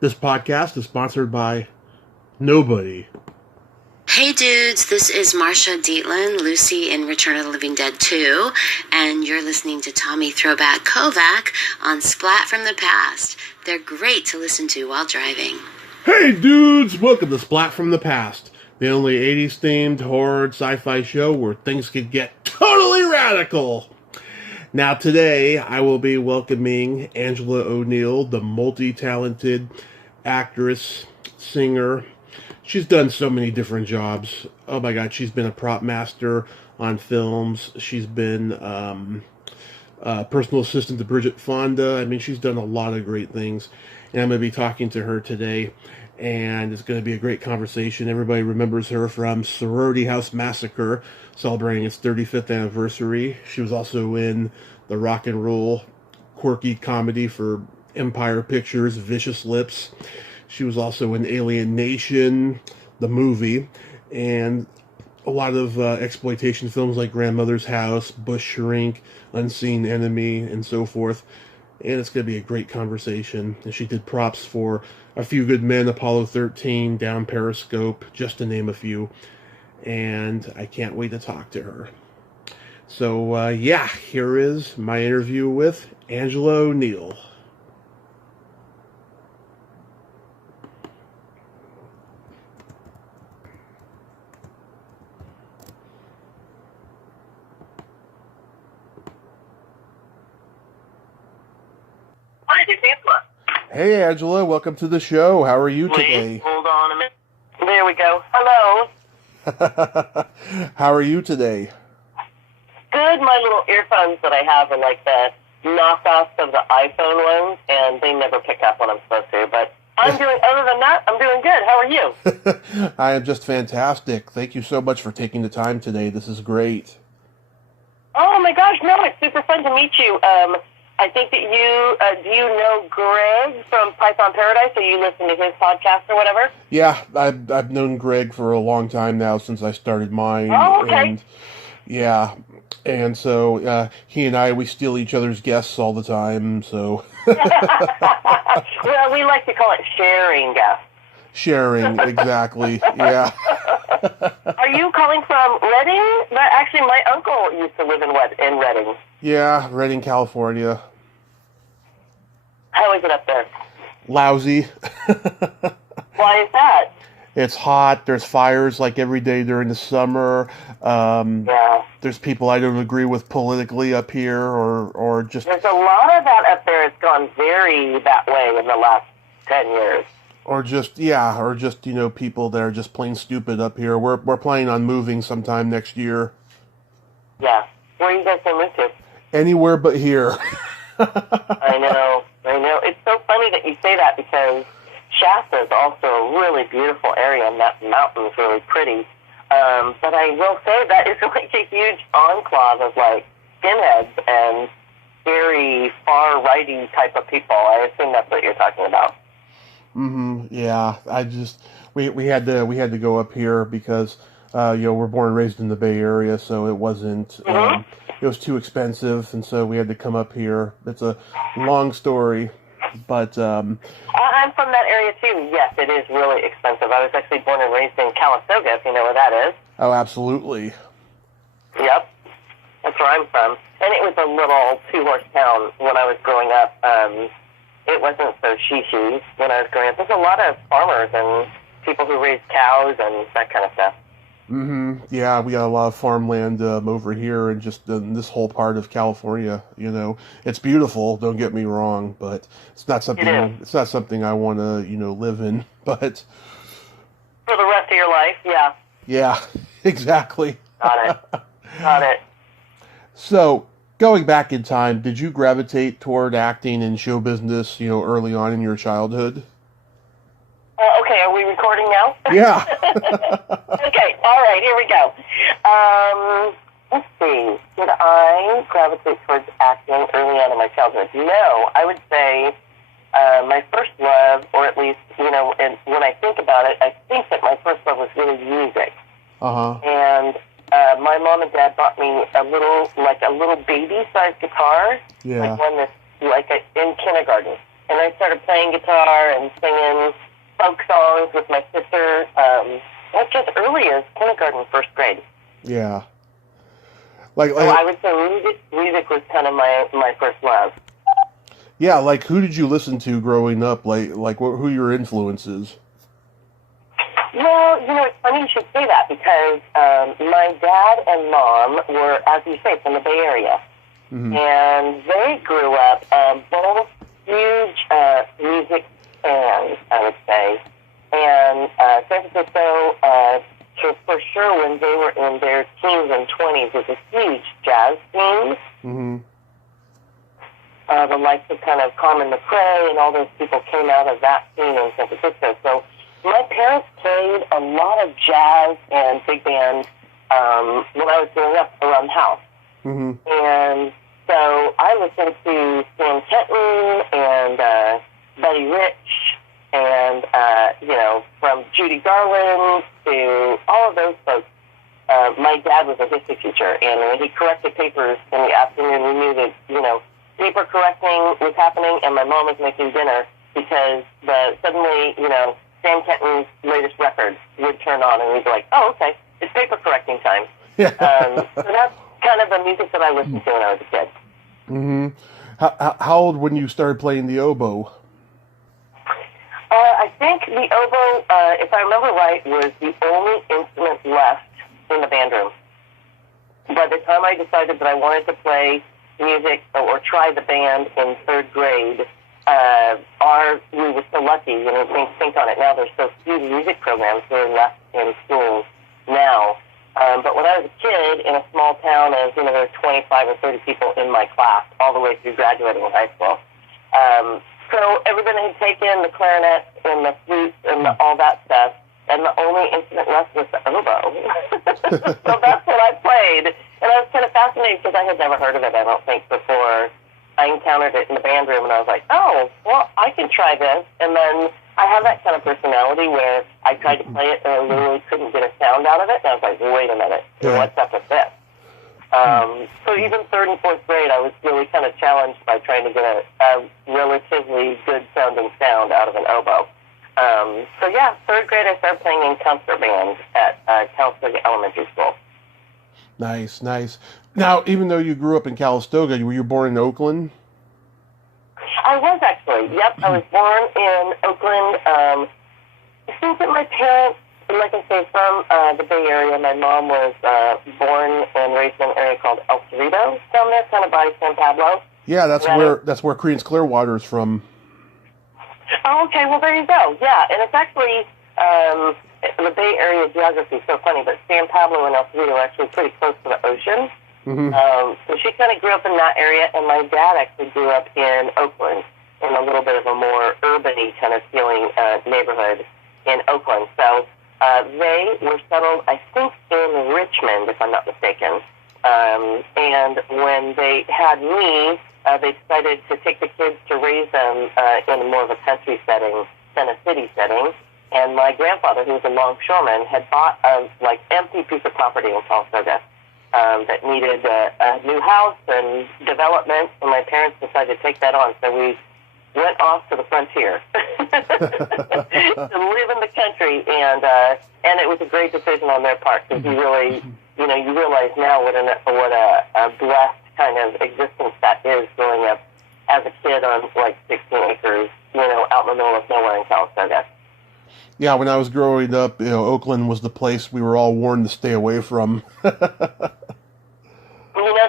This podcast is sponsored by nobody. Hey dudes, this is Marsha Dietland, Lucy in Return of the Living Dead 2, and you're listening to Tommy Throwback Kovac on Splat from the Past. They're great to listen to while driving. Hey dudes, welcome to Splat from the Past, the only 80s themed horror sci-fi show where things could get totally radical. Now today I will be welcoming Angela O Neill, the multi-talented actress, singer. She's done so many different jobs. Oh my God, she's been a prop master on films. She's been personal assistant to Bridget Fonda. I mean, she's done a lot of great things. And I'm going to be talking to her today. And it's going to be a great conversation. Everybody remembers her from Sorority House Massacre, celebrating its 35th anniversary. She was also in the rock and roll quirky comedy for Empire Pictures, Vicious Lips. She was also in Alien Nation, the movie, and a lot of exploitation films like Grandmother's House, Bush Shrink, Unseen Enemy, and so forth. And it's going to be a great conversation. And she did props for A Few Good Men, Apollo 13, Down Periscope, just to name a few. And I can't wait to talk to her. So, here is my interview with Angela O Neill. Hi, this is Angela. Hey, Angela, welcome to the show. How are you today? Wait, hold on a minute. There we go. Hello. How are you today? Good. My little earphones that I have are like the knockoffs of the iPhone ones, and they never pick up when I'm supposed to. But other than that, I'm doing good. How are you? I am just fantastic. Thank you so much for taking the time today. This is great. Oh my gosh, no, it's super fun to meet you. I think that do you know Greg from Python Paradise, or you listen to his podcast or whatever? Yeah, I've known Greg for a long time now, since I started mine. Oh, okay. And so he and we steal each other's guests all the time, so... Well, we like to call it sharing guests. Sharing, exactly, yeah. Are you calling from Redding? Actually, my uncle used to live in Redding. Yeah, Redding, California. How is it up there? Lousy. Why is that? It's hot. There's fires like every day during the summer. Yeah. There's people I don't agree with politically up here, or just... There's a lot of that up there. It's gone very that way in the last 10 years. Or just people that are just plain stupid up here. We're planning on moving sometime next year. Yeah. Where are you guys going to move to? Anywhere but here. I know. It's so funny that you say that, because Shasta is also a really beautiful area, and that mountain's really pretty. But I will say that is like a huge enclave of like skinheads and very far-righty type of people. I assume that's what you're talking about. Yeah, we had to go up here because we're born and raised in the Bay Area, so it wasn't it was too expensive, and so we had to come up here. It's a long story, but I'm from that area too. Yes, it is really expensive. I was actually born and raised in Calistoga, if you know where that is. Oh, absolutely. Yep, that's where I'm from, and it was a little two-horse town when I was growing up. It wasn't so she-she when I was growing up. There's a lot of farmers and people who raise cows and that kind of stuff. Yeah, we got a lot of farmland over here, and just in this whole part of California. It's beautiful. Don't get me wrong, but it's not something. It's not something I want to live in. But for the rest of your life, yeah. Yeah, exactly. Got it. So, going back in time, did you gravitate toward acting and show business, early on in your childhood? Okay, are we recording now? Yeah. Okay, all right, here we go. Let's see. Did I gravitate towards acting early on in my childhood? No, I would say my first love, or at least, and when I think about it, I think that my first love was really music. And my mom and dad bought me a little baby-sized guitar. Yeah. Like one that's in kindergarten. And I started playing guitar, guitar and singing folk songs with my sister, like as early as kindergarten, first grade. Yeah. So I would say music was kind of my first love. Yeah, like who did you listen to growing up? Like who your influences? Well, it's funny you should say that because my dad and mom were, as you say, from the Bay Area. Mm-hmm. And they grew up both huge music fans, I would say. And San Francisco, for sure, when they were in their teens and 20s, was a huge jazz scene. Mm-hmm. The likes of kind of Carmen McRae and all those people came out of that scene in San Francisco. So my parents played a lot of jazz and big band when I was growing up around the house. Mm-hmm. And so I listened to Sam Kenton and Buddy Rich and, from Judy Garland to all of those folks. My dad was a history teacher, and when he corrected papers in the afternoon, we knew that, paper correcting was happening, and my mom was making dinner because suddenly, Sam Kenton's latest record would turn on, and we'd be like, oh, okay, it's paper correcting time. Yeah. So that's kind of the music that I listened to when I was a kid. Mm-hmm. How old when you started playing the oboe? I think the oboe, if I remember right, was the only instrument left in the band room. By the time I decided that I wanted to play music or try the band in third grade, we were so lucky, think on it now, there's so few music programs that are left in schools now. But when I was a kid in a small town, there were 25 or 30 people in my class all the way through graduating high school. So everybody had taken the clarinet and the flute and all that stuff, and the only instrument left was the oboe. So that's what I played. And I was kind of fascinated because I had never heard of it, I don't think, before I encountered it in the band room, and I was like, oh, well, I can try this. And then I have that kind of personality where I tried to play it and I literally couldn't get a sound out of it, and I was like, wait a minute, what's up with this? So even third and fourth grade, I was really kind of challenged by trying to get a relatively good-sounding sound out of an oboe. Third grade, I started playing in concert bands at Calistoga Elementary School. Nice. Now, even though you grew up in Calistoga, were you born in Oakland? I was actually. Yep, I was born in Oakland. I think that my parents, like I say, from the Bay Area. My mom was born and raised in an area called El Cerrito, down there, kind of by San Pablo. Yeah, that's where Creedence Clearwater is from. Oh, okay. Well, there you go. Yeah, and it's actually the Bay Area geography is so funny, but San Pablo and El Cerrito are actually pretty close to the ocean. Mm-hmm. So she kind of grew up in that area, and my dad actually grew up in Oakland, in a little bit of a more urban-y kind of feeling neighborhood in Oakland. So they were settled, I think, in Richmond, if I'm not mistaken. And when they had me, they decided to take the kids to raise them in more of a country setting than a city setting. And my grandfather, who was a longshoreman, had bought a empty piece of property in Calistoga that needed a new house and development, and my parents decided to take that on. So we went off to the frontier to live in the country, and it was a great decision on their part because you really, you realize now what a blessed kind of existence that is growing up as a kid on 16 acres, out in the middle of nowhere in Calistoga. Yeah, when I was growing up, Oakland was the place we were all warned to stay away from.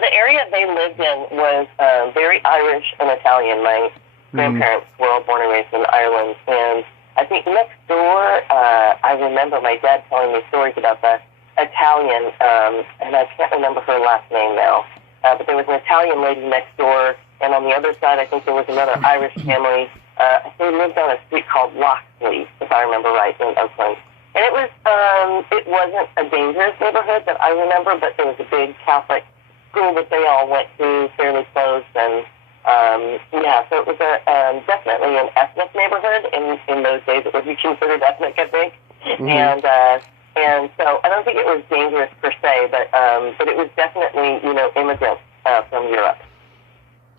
The area they lived in was very Irish and Italian. My grandparents were all born and raised in Ireland, and I think next door, I remember my dad telling me stories about the Italian, and I can't remember her last name now, but there was an Italian lady next door, and on the other side, I think there was another Irish family. They lived on a street called Loxley, if I remember right, in Oakland. And it wasn't a dangerous neighborhood that I remember, but there was a big Catholic school that they all went to fairly close, and so it was definitely an ethnic neighborhood. In those days, it would be considered ethnic, I think. Mm-hmm. And so I don't think it was dangerous per se, but it was definitely immigrants from Europe.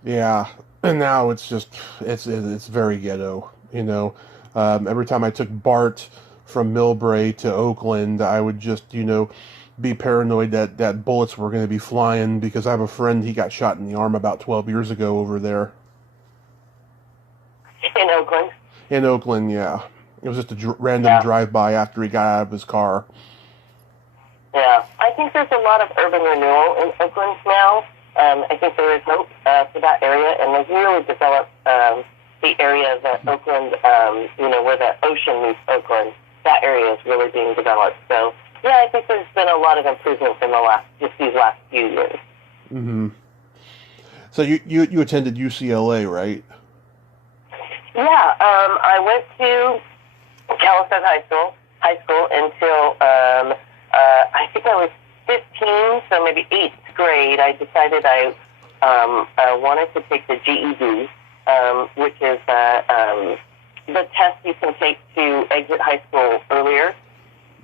Yeah, and now it's just it's very ghetto. You know, every time I took BART from Millbrae to Oakland, I would just, be paranoid that bullets were going to be flying because I have a friend, he got shot in the arm about 12 years ago over there. In Oakland? In Oakland, yeah. It was just a random drive-by after he got out of his car. Yeah. I think there's a lot of urban renewal in Oakland now. I think there is hope for that area, and they've really developed the area of Oakland, where the ocean meets Oakland. That area is really being developed. So, yeah, I think there's been a lot of improvements in these last few years. Mm-hmm. So you attended UCLA, right? Yeah, I went to California High School until I think I was 15, so maybe 8th grade. I decided I wanted to take the GED, which is the test you can take to exit high school earlier,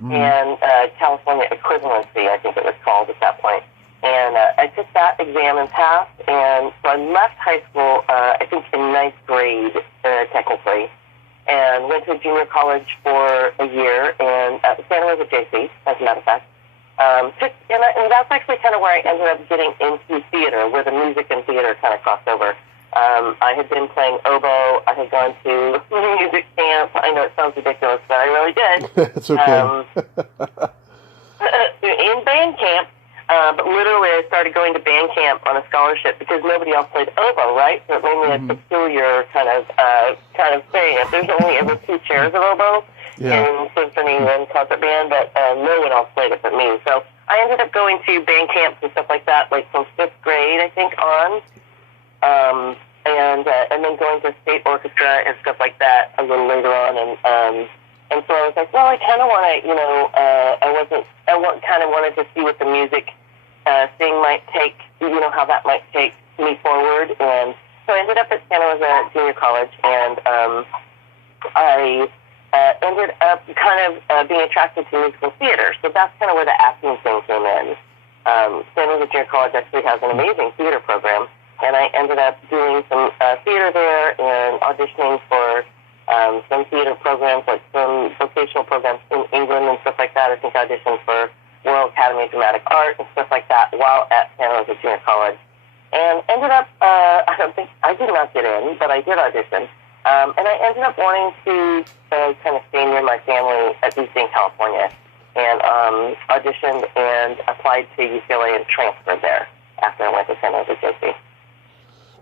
and California equivalency, I think it was called at that point. And I took that exam and passed, and so I left high school, I think in 9th grade, technically, and went to junior college for a year in Santa Rosa JC, as a matter of fact. And that's actually kind of where I ended up getting into theater, where the music and theater kind of crossed over. I had been playing oboe. I had gone to music camp. I know it sounds ridiculous, but I really did. It's okay. In band camp. But literally, I started going to band camp on a scholarship because nobody else played oboe, right? So it made me a peculiar kind of thing. There's only ever 2 chairs of oboe in symphony and concert band, but no one else played it but me. So I ended up going to band camps and stuff like that, like from 5th grade, I think, on, and then going to state orchestra and stuff like that a little later on, and so I was like, well, I kind of want to, I kind of wanted to see what the music thing might take, how that might take me forward. And so I ended up at Santa Rosa Junior College, and I ended up kind of being attracted to musical theater. So that's kind of where the acting thing came in. Santa Rosa Junior College actually has an amazing theater program, and I ended up doing some theater there and auditioning for some theater programs, like some vocational programs in England and stuff like that. I think I auditioned for Royal Academy of Dramatic Art and stuff like that while at Santa Rosa Junior College. And ended up, I did not get in, but I did audition. And I ended up wanting to kind of stay near my family, at least in California, and auditioned and applied to UCLA and transferred there after I went to Santa Rosa JC.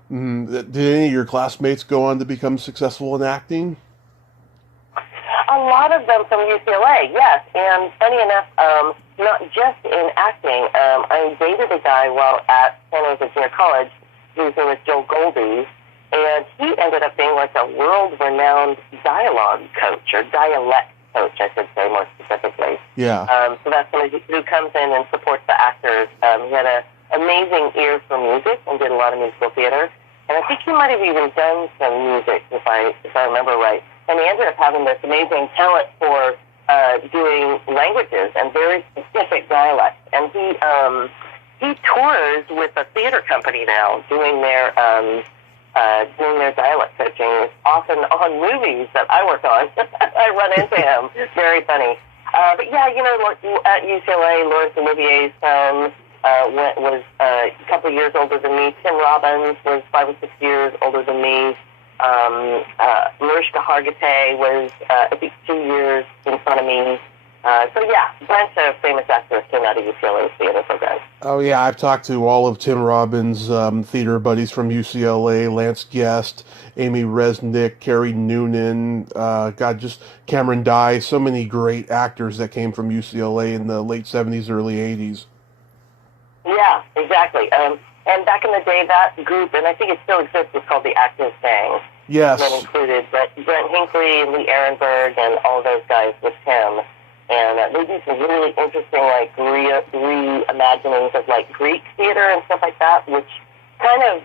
Did any of your classmates go on to become successful in acting? A lot of them from UCLA, yes. And funny enough, not just in acting. I dated a guy while at San Jose Junior College whose name was Joel Goldie, and he ended up being like a world-renowned dialogue coach, or dialect coach, I should say more specifically. Yeah. So that's somebody who comes in and supports the actors. He had an amazing ear for music and did a lot of musical theater. And I think he might have even done some music, if I remember right. And he ended up having this amazing talent for doing languages and very specific dialects. And he tours with a theater company now, doing their dialect coaching, often on movies that I work on. I run into him. It's very funny. But yeah, at UCLA, Laurence Olivier's son was a couple of years older than me. Tim Robbins was 5 or 6 years older than me. Mariska Hargitay was, I think, 2 years in front of me. So yeah, a bunch of famous actors came out of UCLA's theater program. Oh yeah, I've talked to all of Tim Robbins' theater buddies from UCLA, Lance Guest, Amy Resnick, Carrie Noonan, just Cameron Dye, so many great actors that came from UCLA in the late 70s, early 80s. Yeah, exactly. And back in the day, that group, and I think it still exists, was called the Actors Gang. Yes. That included Brent Hinckley and Lee Ehrenberg and all those guys with him. And they do some really interesting, like, reimaginings of, like, Greek theater and stuff like that, which kind of,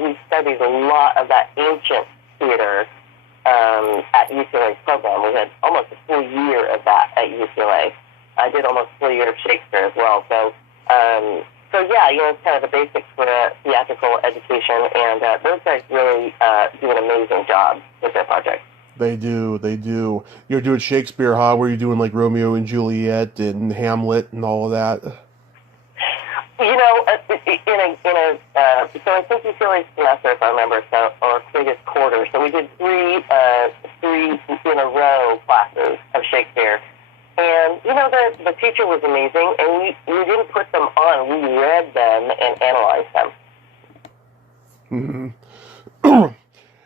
we studied a lot of that ancient theater at UCLA's program. We had almost a full year of that at UCLA. I did almost a full year of Shakespeare as well. So yeah, it's kind of the basics for theatrical education, and those guys really do an amazing job with their project. They do, they do. You're doing Shakespeare, huh? Where you're doing like Romeo and Juliet and Hamlet and all of that. You know, so I think you feel like semester, if I remember, so, or previous quarter. So we did three in a row classes of Shakespeare. And, you know, the teacher was amazing, and we didn't put them on. We read them and analyzed them. Mm-hmm.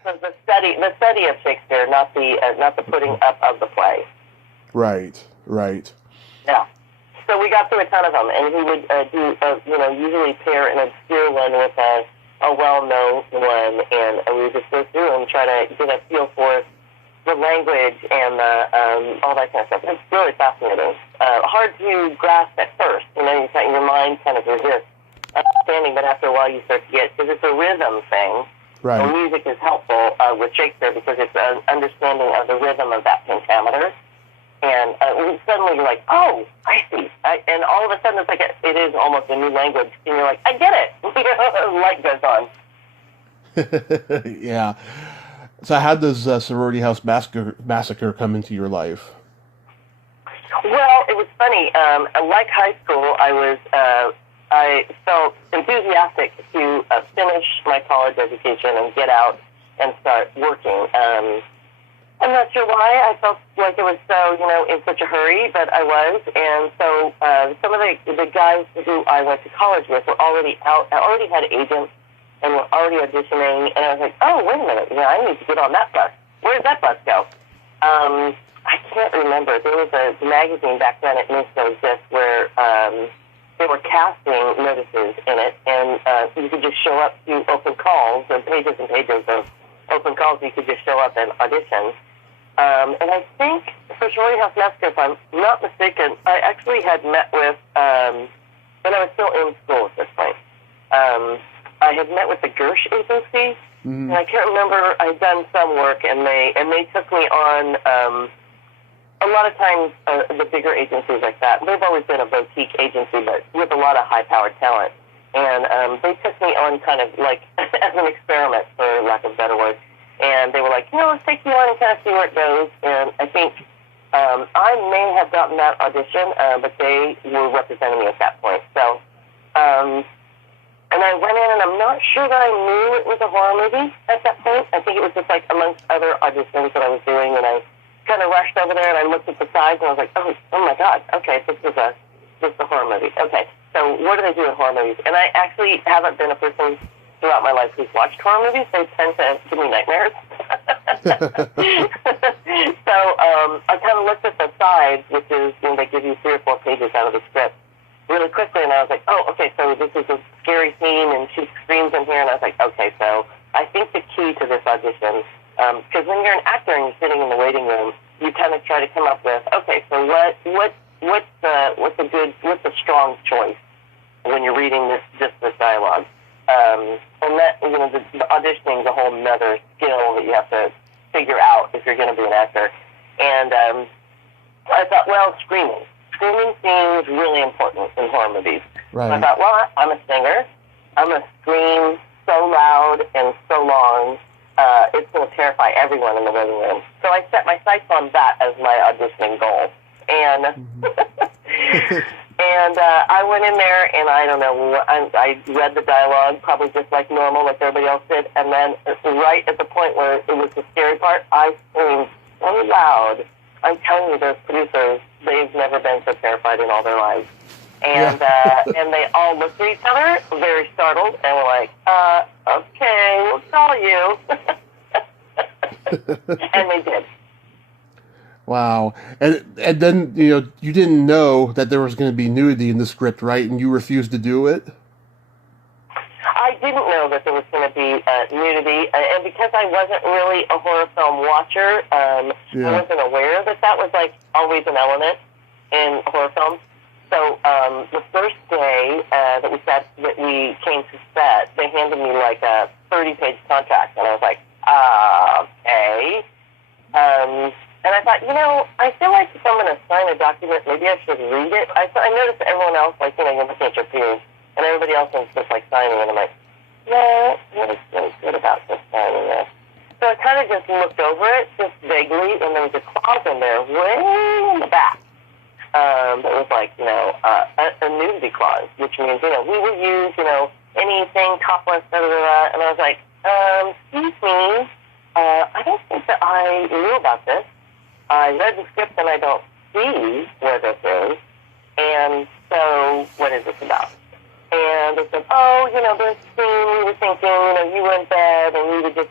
So the study of Shakespeare, not the putting up of the play. Right, right. Yeah. So we got through a ton of them, and he would usually pair an obscure one with a well-known one, and we would just go through and try to get a feel for the language and all that kind of stuff. It's really fascinating. Hard to grasp at first. You know, your mind kind of resists understanding, but after a while you start to get, because it's a rhythm thing. Right. And music is helpful with Shakespeare because it's an understanding of the rhythm of that pentameter. And suddenly you're like, oh, I see. And all of a sudden it's like it is almost a new language. And you're like, I get it. The light goes on. Yeah. So how does Sorority House Massacre come into your life? Well, it was funny. Like high school, I felt enthusiastic to finish my college education and get out and start working. I'm not sure why I felt like it was so, in such a hurry, but I was. And so some of the guys who I went to college with were already out, I already had agents and were already auditioning. And I was like, oh, wait a minute, I need to get on that bus. Where did that bus go? I can't remember. There was a magazine back then, it may still exist, where there were casting notices in it, and you could just show up to open calls, and pages of open calls, you could just show up and audition. And I think for Sorority House Massacre, if I'm not mistaken, I actually had met with, when I was still in school at this point, I had met with the Gersh agency, and I can't remember, I'd done some work, and they took me on, a lot of times, the bigger agencies like that, they've always been a boutique agency, but with a lot of high-powered talent. And they took me on kind of like as an experiment, for lack of a better word. And they were like, let's take you on and kind of see where it goes. And I think I may have gotten that audition, but they were representing me at that point. So, and I went in, and I'm not sure that I knew it was a horror movie at that point. I think it was just like amongst other auditions that I was doing, and I kind of rushed over there, and I looked at the sides, and I was like, oh my God, okay, this is a horror movie. Okay, so what do they do in horror movies? And I actually haven't been a person throughout my life who's watched horror movies. They tend to give me nightmares. So I kind of looked at the sides, which is, they give you 3 or 4 pages out of the script really quickly, and I was like, oh, okay, so this is a scary scene, and she screams in here, and I was like, okay, so I think the key to this audition, because when you're an actor and you're sitting in the waiting room, you kind of try to come up with, okay, so what's a strong choice when you're reading this dialogue, and that the auditioning is a whole nother skill that you have to figure out if you're going to be an actor. And I thought, well, screaming seems really important in horror movies. Right. So I thought, well, I'm a singer. I'm going to scream so loud and so long, it's going to terrify everyone in the waiting room. So I set my sights on that as my auditioning goal. And and I went in there, and I don't know, I read the dialogue, probably just like normal, like everybody else did, and then right at the point where it was the scary part, I screamed so loud. I'm telling you, those producers, they've never been so terrified in all their lives. And and they all looked at each other, very startled, and were like, okay, we'll call you. And they did. Wow. And then, you didn't know that there was going to be nudity in the script, right? And you refused to do it? I didn't know that there was going to be nudity. And because I wasn't really a horror film watcher, I wasn't aware that was, like, always an element in horror films. So the first day that we came to set, they handed me, like, a 30-page contract. And I was like, okay. And I thought, I feel like if I'm going to sign a document, maybe I should read it. I noticed that everyone else, like, you're looking at your peers, and everybody else is just, like, signing, and I'm like, no, I'm really good about just signing this. So I kind of just looked over it, just vaguely, and there was a closet in there way in the back. That was like, a nudity clause, which means, we would use, anything topless, da, da, da, da. And I was like, excuse me, I don't think that I knew about this. I read the script and I don't see where this is. And so, what is this about? And they said, this scene, we were thinking, you were in bed and we would just,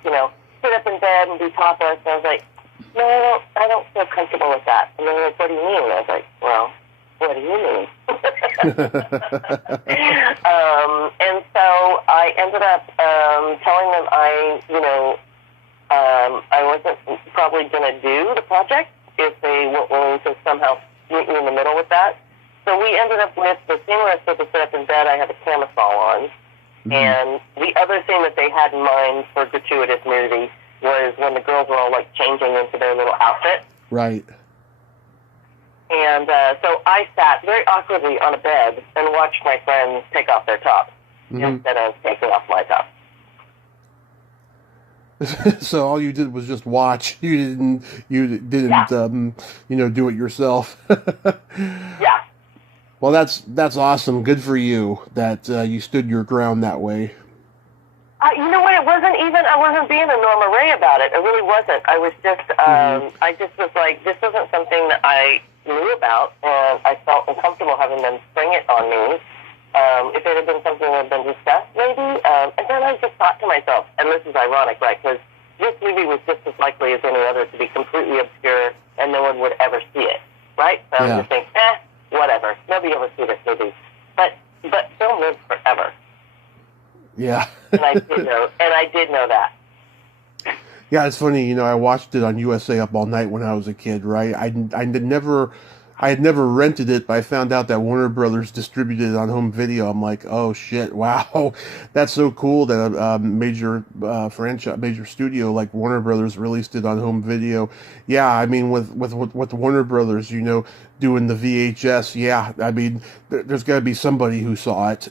sit up in bed and be topless. And I was like, no, I don't feel comfortable with that. And they were like, what do you mean? And I was like, well, what do you mean? And so I ended up telling them I wasn't probably going to do the project if they weren't willing to somehow meet me in the middle with that. So we ended up with the scene where I was supposed to sit up in bed, I had a camisole on. Mm-hmm. And the other thing that they had in mind for gratuitous nudity was when the girls were all, changing into their little outfit. Right. And so I sat very awkwardly on a bed and watched my friends take off their tops instead of taking off my top. So all you did was just watch. You didn't do it yourself. Yeah. Well, that's awesome. Good for you that you stood your ground that way. You know what? I wasn't being a Norma Ray about it. I really wasn't. I was just, I just was like, this isn't something that I knew about, and I felt uncomfortable having them spring it on me. If it had been something that had been discussed, maybe. And then I just thought to myself, and this is ironic, right? Because this movie was just as likely as any other to be completely obscure, and no one would ever see it, right? So I was just thinking, whatever. Nobody ever see this movie. But film lives forever. Yeah. And I did know that. Yeah, it's funny. I watched it on USA Up All Night when I was a kid. Right? I had never rented it, but I found out that Warner Brothers distributed it on home video. I'm like, oh shit, wow, that's so cool that a major franchise, major studio like Warner Brothers released it on home video. Yeah, I mean, with Warner Brothers, doing the VHS. Yeah, I mean, there's got to be somebody who saw it.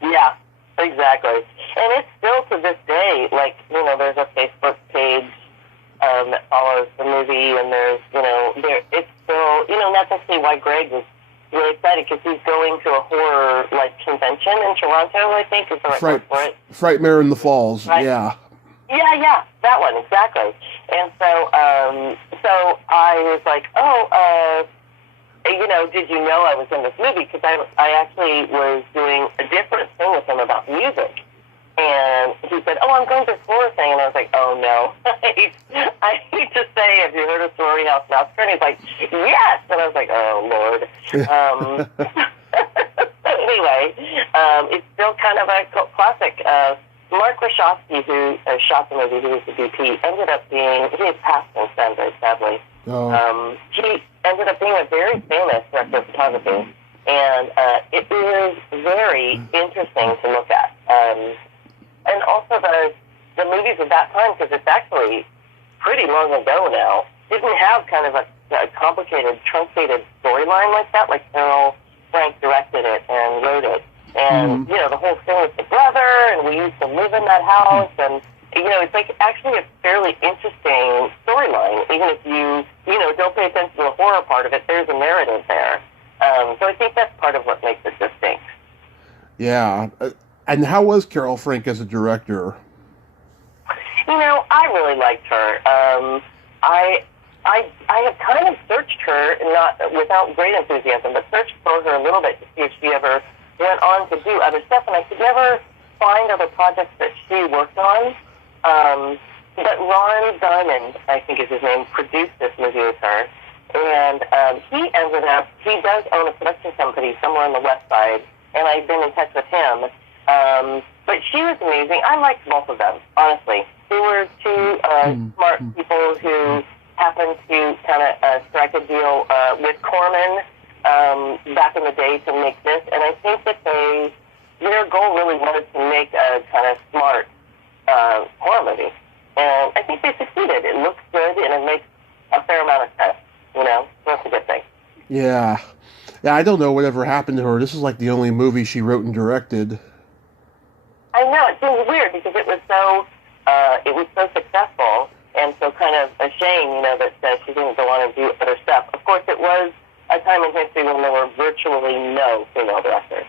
Yeah, exactly. And it's still to this day, there's a Facebook page that follows the movie, and there's, it's still, and that's actually why Greg was really excited, because he's going to a horror, convention in Toronto, I think, is the right word for it. Frightmare in the Falls, right? Yeah, that one, exactly. And so I was like, did you know I was in this movie? Because I actually was doing a different thing with him about music. And he said, I'm going to this horror thing. And I was like, oh, no. I hate to say, have you heard of Sorority House Massacre? And he's like, yes. And I was like, oh, Lord. Anyway, it's still kind of a cult classic. Mark Wachowski, who shot the movie, who was the DP, ended up being, he has passed since then, very sadly. Oh. He ended up being a very famous director of photography. And it was very interesting to look at. And also the movies of that time, because it's actually pretty long ago now, didn't have kind of a complicated, truncated storyline like that. Like Frank directed it and wrote it. And, the whole thing with the brother, and we used to live in that house, and, it's actually a fairly interesting storyline. Even if you don't pay attention to the horror part of it, there's a narrative there. So I think that's part of what makes it distinct. Yeah. And how was Carol Frank as a director? I really liked her. I have kind of searched her, not without great enthusiasm, but searched for her a little bit to see if she ever went on to do other stuff, and I could never find other projects that she worked on. But Ron Diamond, I think is his name, produced this movie with her. And he does own a production company somewhere on the West Side, and I've been in touch with him. But she was amazing. I liked both of them, honestly. They were two smart people who happened to kind of strike a deal with Corman back in the day to make this, and I think that their goal really was to make a kind of smart horror movie. And I think they succeeded. It looks good, and it makes a fair amount of sense. That's a good thing. Yeah. Yeah, I don't know whatever happened to her. This is like the only movie she wrote and directed. I know, it seems weird because it was so it was so successful, and so kind of a shame, that she didn't go on and do other stuff. Of course, it was a time in history when there were virtually no female directors,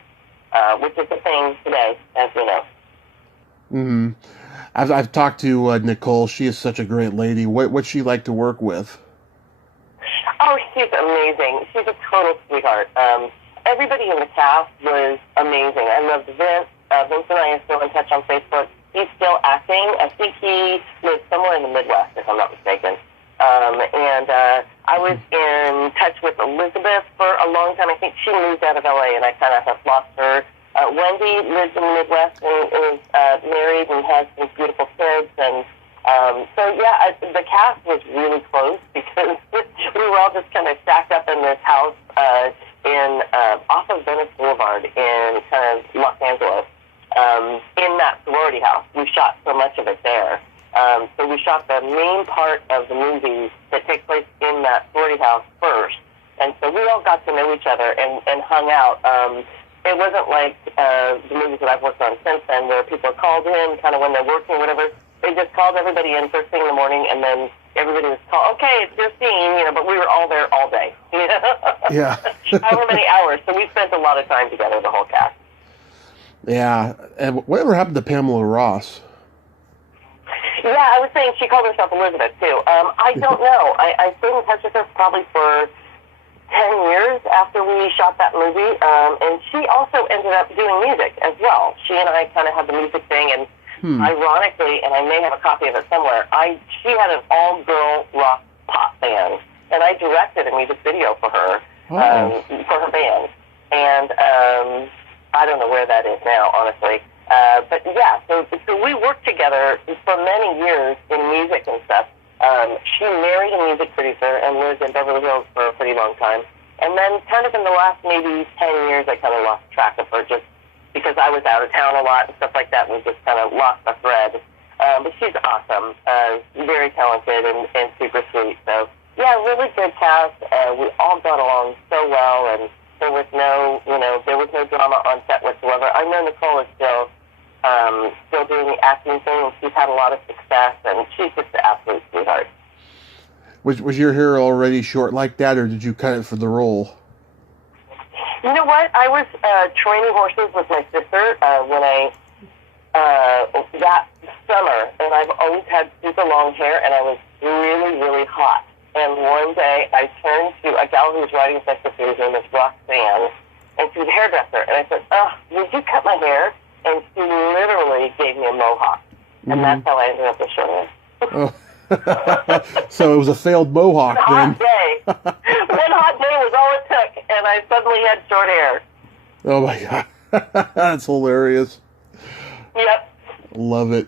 which is a thing today, as we know. Mm-hmm. I've talked to Nicole. She is such a great lady. What's she like to work with? Oh, she's amazing. She's a total sweetheart. Everybody in the cast was amazing. I loved Vince. Vince and I are still in touch on Facebook. He's still acting. I think he lives somewhere in the Midwest, if I'm not mistaken. And I was in touch with Elizabeth for a long time. I think she moved out of LA, and I kind of have lost her. Wendy lives in the Midwest and is married and has some beautiful kids. And the cast was really close because we were all just kind of stacked up in this house off of Venice Boulevard in kind of Los Angeles. In that sorority house. We shot so much of it there. So we shot the main part of the movie that takes place in that sorority house first. And so we all got to know each other and hung out. It wasn't like the movies that I've worked on since then where people are called in kind of when they're working or whatever. They just called everybody in first thing in the morning, and then everybody was called, okay, it's your scene, but we were all there all day. Yeah. However many hours. So we spent a lot of time together, the whole cast. Yeah. And whatever happened to Pamela Ross? Yeah, I was saying she called herself Elizabeth, too. I don't know. I stayed in touch with her probably for 10 years after we shot that movie, and she also ended up doing music as well. She and I kind of had the music thing, and ironically, and I may have a copy of it somewhere, she had an all-girl rock pop band, and I directed a music video for her, for her band. And I don't know where that is now, honestly. But yeah, so we worked together for many years in music and stuff. She married a music producer and lived in Beverly Hills for a pretty long time. And then kind of in the last maybe 10 years, I kind of lost track of her just because I was out of town a lot and stuff like that, and we just kind of lost the thread. But she's awesome, very talented and super sweet. So yeah, really good cast. We all got along so well, and there was no drama on set whatsoever. I know Nicole is still doing the acting thing, and she's had a lot of success, and she's just an absolute sweetheart. Was your hair already short like that, or did you cut it for the role? You know what? I was training horses with my sister that summer, and I've always had super long hair, and I was really, really hot. And one day I turned to a gal who was riding with my sister, whose name is Roxanne, and she was a hairdresser, and I said, would you cut my hair? And she literally gave me a mohawk, and that's how I ended up with short hair. Oh. So it was a failed mohawk then. One hot day was all it took, and I suddenly had short hair. Oh my God. That's hilarious. Yep. Love it.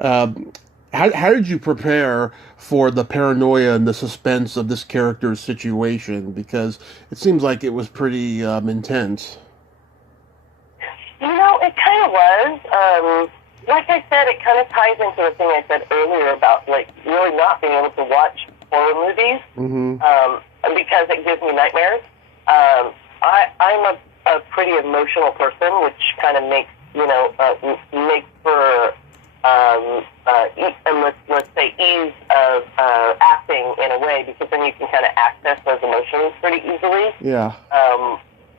How did you prepare for the paranoia and the suspense of this character's situation? Because it seems like it was pretty intense. It kind of was. Like I said, it kind of ties into the thing I said earlier about really not being able to watch horror movies because it gives me nightmares. I'm a pretty emotional person, which kind of makes for let's say ease of acting in a way, because then you can kind of access those emotions pretty easily. Yeah.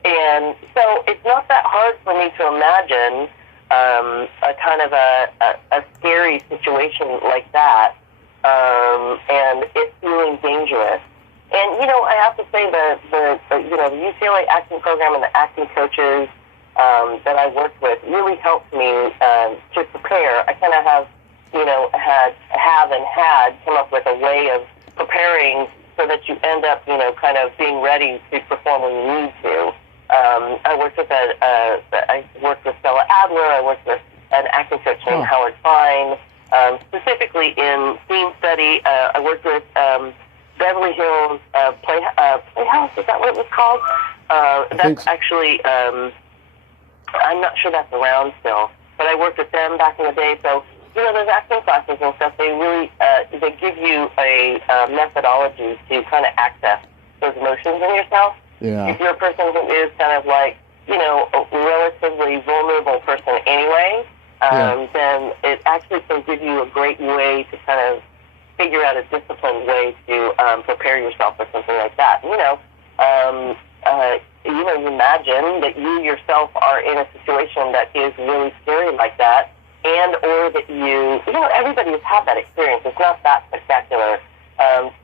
And so it's not that hard for me to imagine a kind of a scary situation like that, and it feeling dangerous. And I have to say the UCLA acting program and the acting coaches that I worked with really helped me to prepare. I kind of have come up with a way of preparing so that you end up kind of being ready to perform when you need to. I worked with Stella Adler. I worked with an acting coach named Howard Fine. Specifically in theme study, I worked with Beverly Hills Playhouse. Is that what it was called? That's actually, I'm not sure that's around still, but I worked with them back in the day. So those acting classes and stuff, they really they give you a methodology to kind of access those emotions in yourself. Yeah. If you're a person who is kind of a relatively vulnerable person anyway, then it actually can give you a great way to kind of figure out a disciplined way to prepare yourself for something like that. You imagine that you yourself are in a situation that is really scary like that, and or that everybody has had that experience. It's not that spectacular.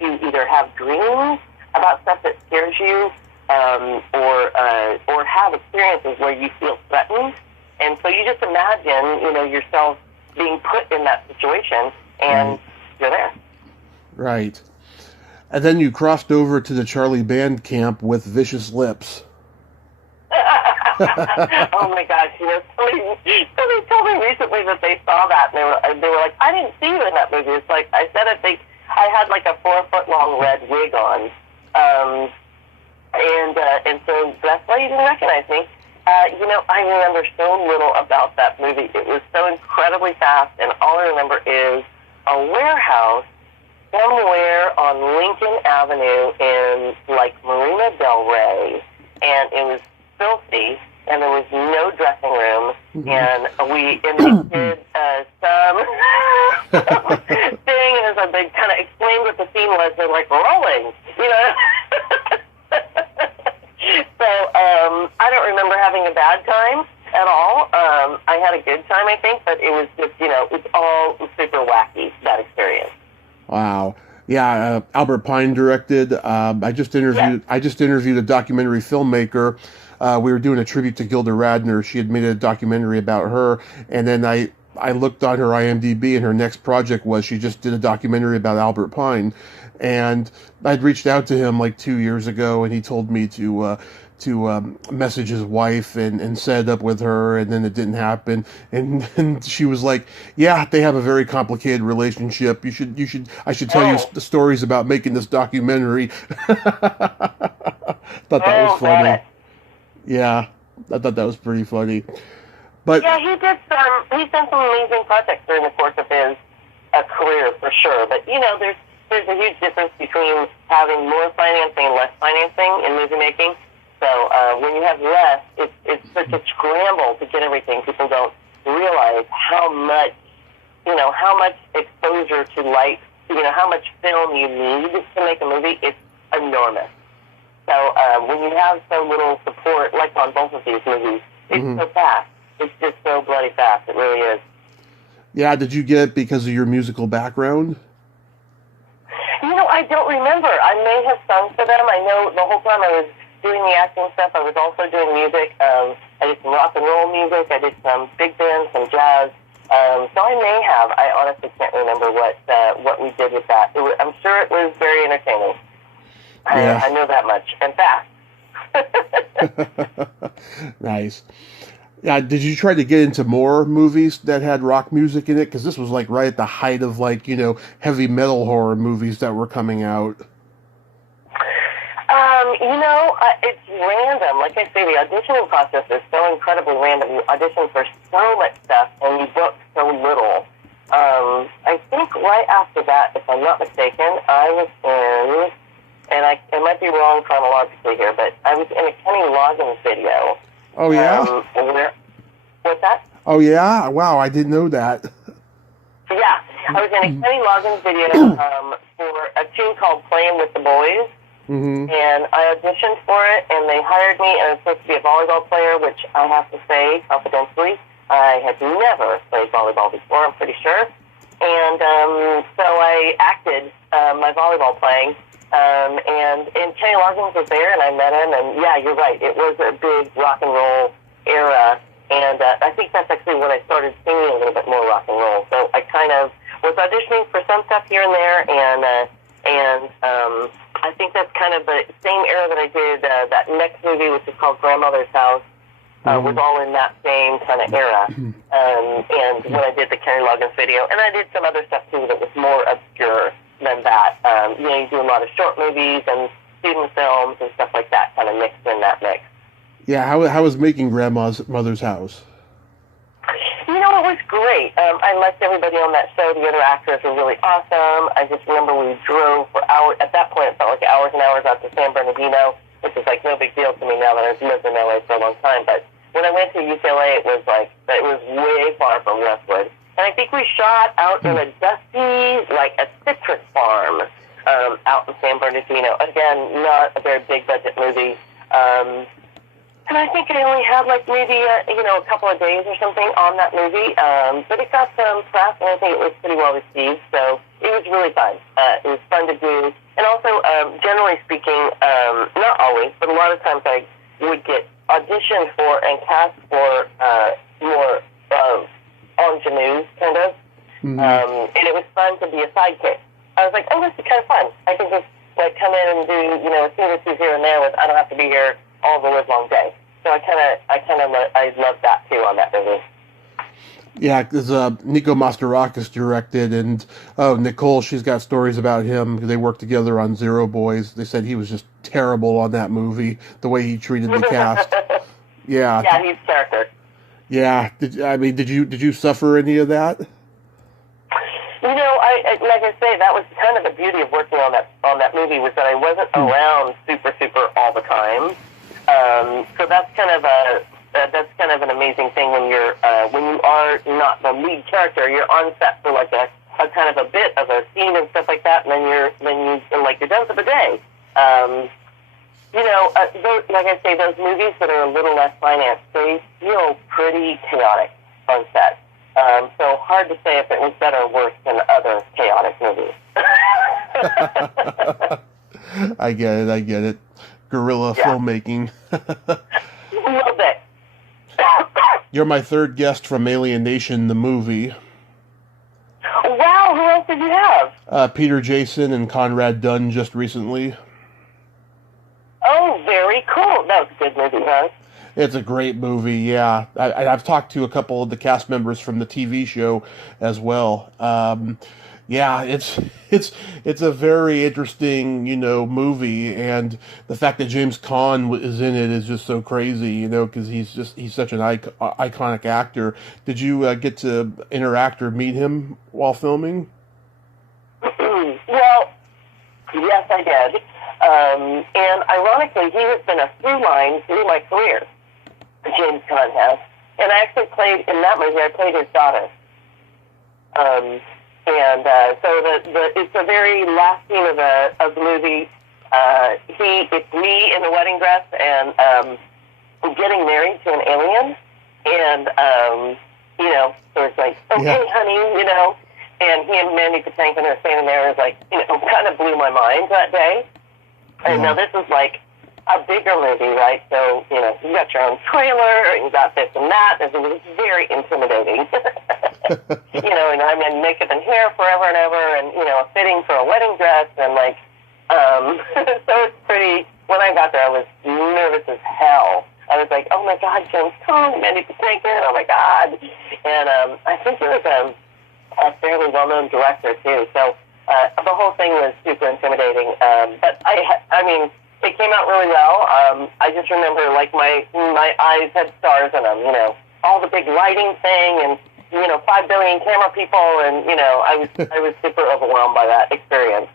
You either have dreams about stuff that scares you, or have experiences where you feel threatened, and so you just imagine, yourself being put in that situation, and you're there. Right. And then you crossed over to the Charlie Band camp with Vicious Lips. Oh my gosh! Somebody told me recently that they saw that, and they were like, "I didn't see you in that movie." It's like I said, I think I had like a 4-foot-long red wig on, and so that's why you didn't recognize me. I remember so little about that movie. It was so incredibly fast, and all I remember is a warehouse somewhere on Lincoln Avenue in like Marina Del Rey, and it was filthy, and there was no dressing room, and they did some thing, and as they kind of explained what the scene was, they're like rolling, So I don't remember having a bad time at all. I had a good time, I think, but it was just, it was all super wacky, that experience. Wow. Yeah, Albert Pine directed. I just interviewed a documentary filmmaker. We were doing a tribute to Gilda Radner. She had made a documentary about her, and then I looked on her IMDb, and her next project was she just did a documentary about Albert Pine. And I'd reached out to him like 2 years ago, and he told me to message his wife and set it up with her, and then it didn't happen. And she was like, "Yeah, they have a very complicated relationship. I should tell you the stories about making this documentary." Thought that was funny. Yeah, I thought that was pretty funny. But yeah, he's done some amazing projects during the course of his career for sure. But there's a huge difference between having more financing and less financing in movie making. So when you have less, it's such a scramble to get everything. People don't realize how much exposure to light, how much film you need to make a movie. It's enormous. So when you have so little support, like on both of these movies, it's so fast. It's just so bloody fast. It really is. Yeah, did you get it because of your musical background? I don't remember. I may have sung for them. I know the whole time I was doing the acting stuff, I was also doing music. I did some rock and roll music. I did some big band, some jazz. So I may have. I honestly can't remember what we did with that. I'm sure it was very entertaining. Yeah. I know that much. And fast. Nice. Yeah, did you try to get into more movies that had rock music in it? Because this was like right at the height of heavy metal horror movies that were coming out. It's random. Like I say, the auditioning process is so incredibly random. You audition for so much stuff and you book so little. I think right after that, if I'm not mistaken, I was in, and I might be wrong chronologically here, but I was in a Kenny Loggins video. Oh, yeah? What's that? Oh, yeah? Wow, I didn't know that. Yeah, I was in a Kenny Loggins video for a tune called Playing with the Boys, and I auditioned for it, and they hired me, and I was supposed to be a volleyball player, which I have to say, confidentially, I had never played volleyball before, I'm pretty sure, and so I acted my volleyball playing, and Kenny Loggins was there, and I met him, and yeah, you're right, it was a big rock and roll era, and I think that's actually when I started singing a little bit more rock and roll. So I kind of was auditioning for some stuff here and there, and I think that's kind of the same era that I did that next movie, which is called Grandmother's House, was all in that same kind of era. And when I did the Kenny Loggins video, and I did some other stuff too that was more obscure than that. You do a lot of short movies and student films and stuff like that, kind of mixed in that mix. Yeah, how was making Grandmother's House? It was great. I liked everybody on that show. The other actors were really awesome. I just remember we drove for hours. At that point, it felt like hours and hours out to San Bernardino, which is like no big deal to me now that I've lived in LA for a long time. But when I went to UCLA, it was way far from Westwood. And I think we shot out in a dusty, like a citrus farm out in San Bernardino. Again, not a very big budget movie. And I think I only had like maybe a couple of days or something on that movie. But it got some press, and I think it was pretty well received. So it was really fun. It was fun to do. And also, generally speaking, not always, but a lot of times I would get auditioned for and cast for more ingenues, kind of. Mm-hmm. And it was fun to be a sidekick. I was like, oh, this is kind of fun. I can just like come in and do, a scene or two here and there with, I don't have to be here all the live long day. So I love that too on that movie. Yeah, because Nico Masterakis directed, and Nicole, she's got stories about him. They worked together on Zero Boys. They said he was just terrible on that movie, the way he treated the cast. Yeah. Yeah, he's character. Yeah. Did you suffer any of that? I like I say, that was kind of the beauty of working on that movie, was that I wasn't around super all the time. So that's kind of an amazing thing when you are not the lead character. You're on set for like a kind of a bit of a scene and stuff like that, and then you're done for the day. Like I say, those movies that are a little less financed, they feel pretty chaotic on set. So hard to say if it was better or worse than other chaotic movies. I get it. Guerrilla filmmaking. A little bit. You're my third guest from Alien Nation, the movie. Wow, who else did you have? Peter Jason and Conrad Dunn just recently. Oh, very cool. That was a good movie, huh? It's a great movie, yeah. I've talked to a couple of the cast members from the TV show as well. Yeah, it's a very interesting, movie, and the fact that James Caan is in it is just so crazy, because he's such an iconic actor. Did you get to interact or meet him while filming? Well, yes, I did. And ironically, he has been a through line through my career. James Caan has, and I actually played in that movie. I played his daughter. So it's the very last scene of the movie. It's me in the wedding dress and getting married to an alien, and so it's like, okay, honey, and he and Mandy Patinkin are standing there. Is like, kind of blew my mind that day. And now this is like a bigger movie, right? So, you got your own trailer, and you got this and that. It was very intimidating. And I'm in makeup and hair forever and ever, and, a fitting for a wedding dress, and so it's pretty, when I got there, I was nervous as hell. I was like, oh my God, James Caan, Mandy Patinkin, oh my God. And I think it was a fairly well-known director, too. So the whole thing was super intimidating. But it came out really well. I just remember, like, my eyes had stars in them, all the big lighting thing, and 5 billion camera people, and I was super overwhelmed by that experience.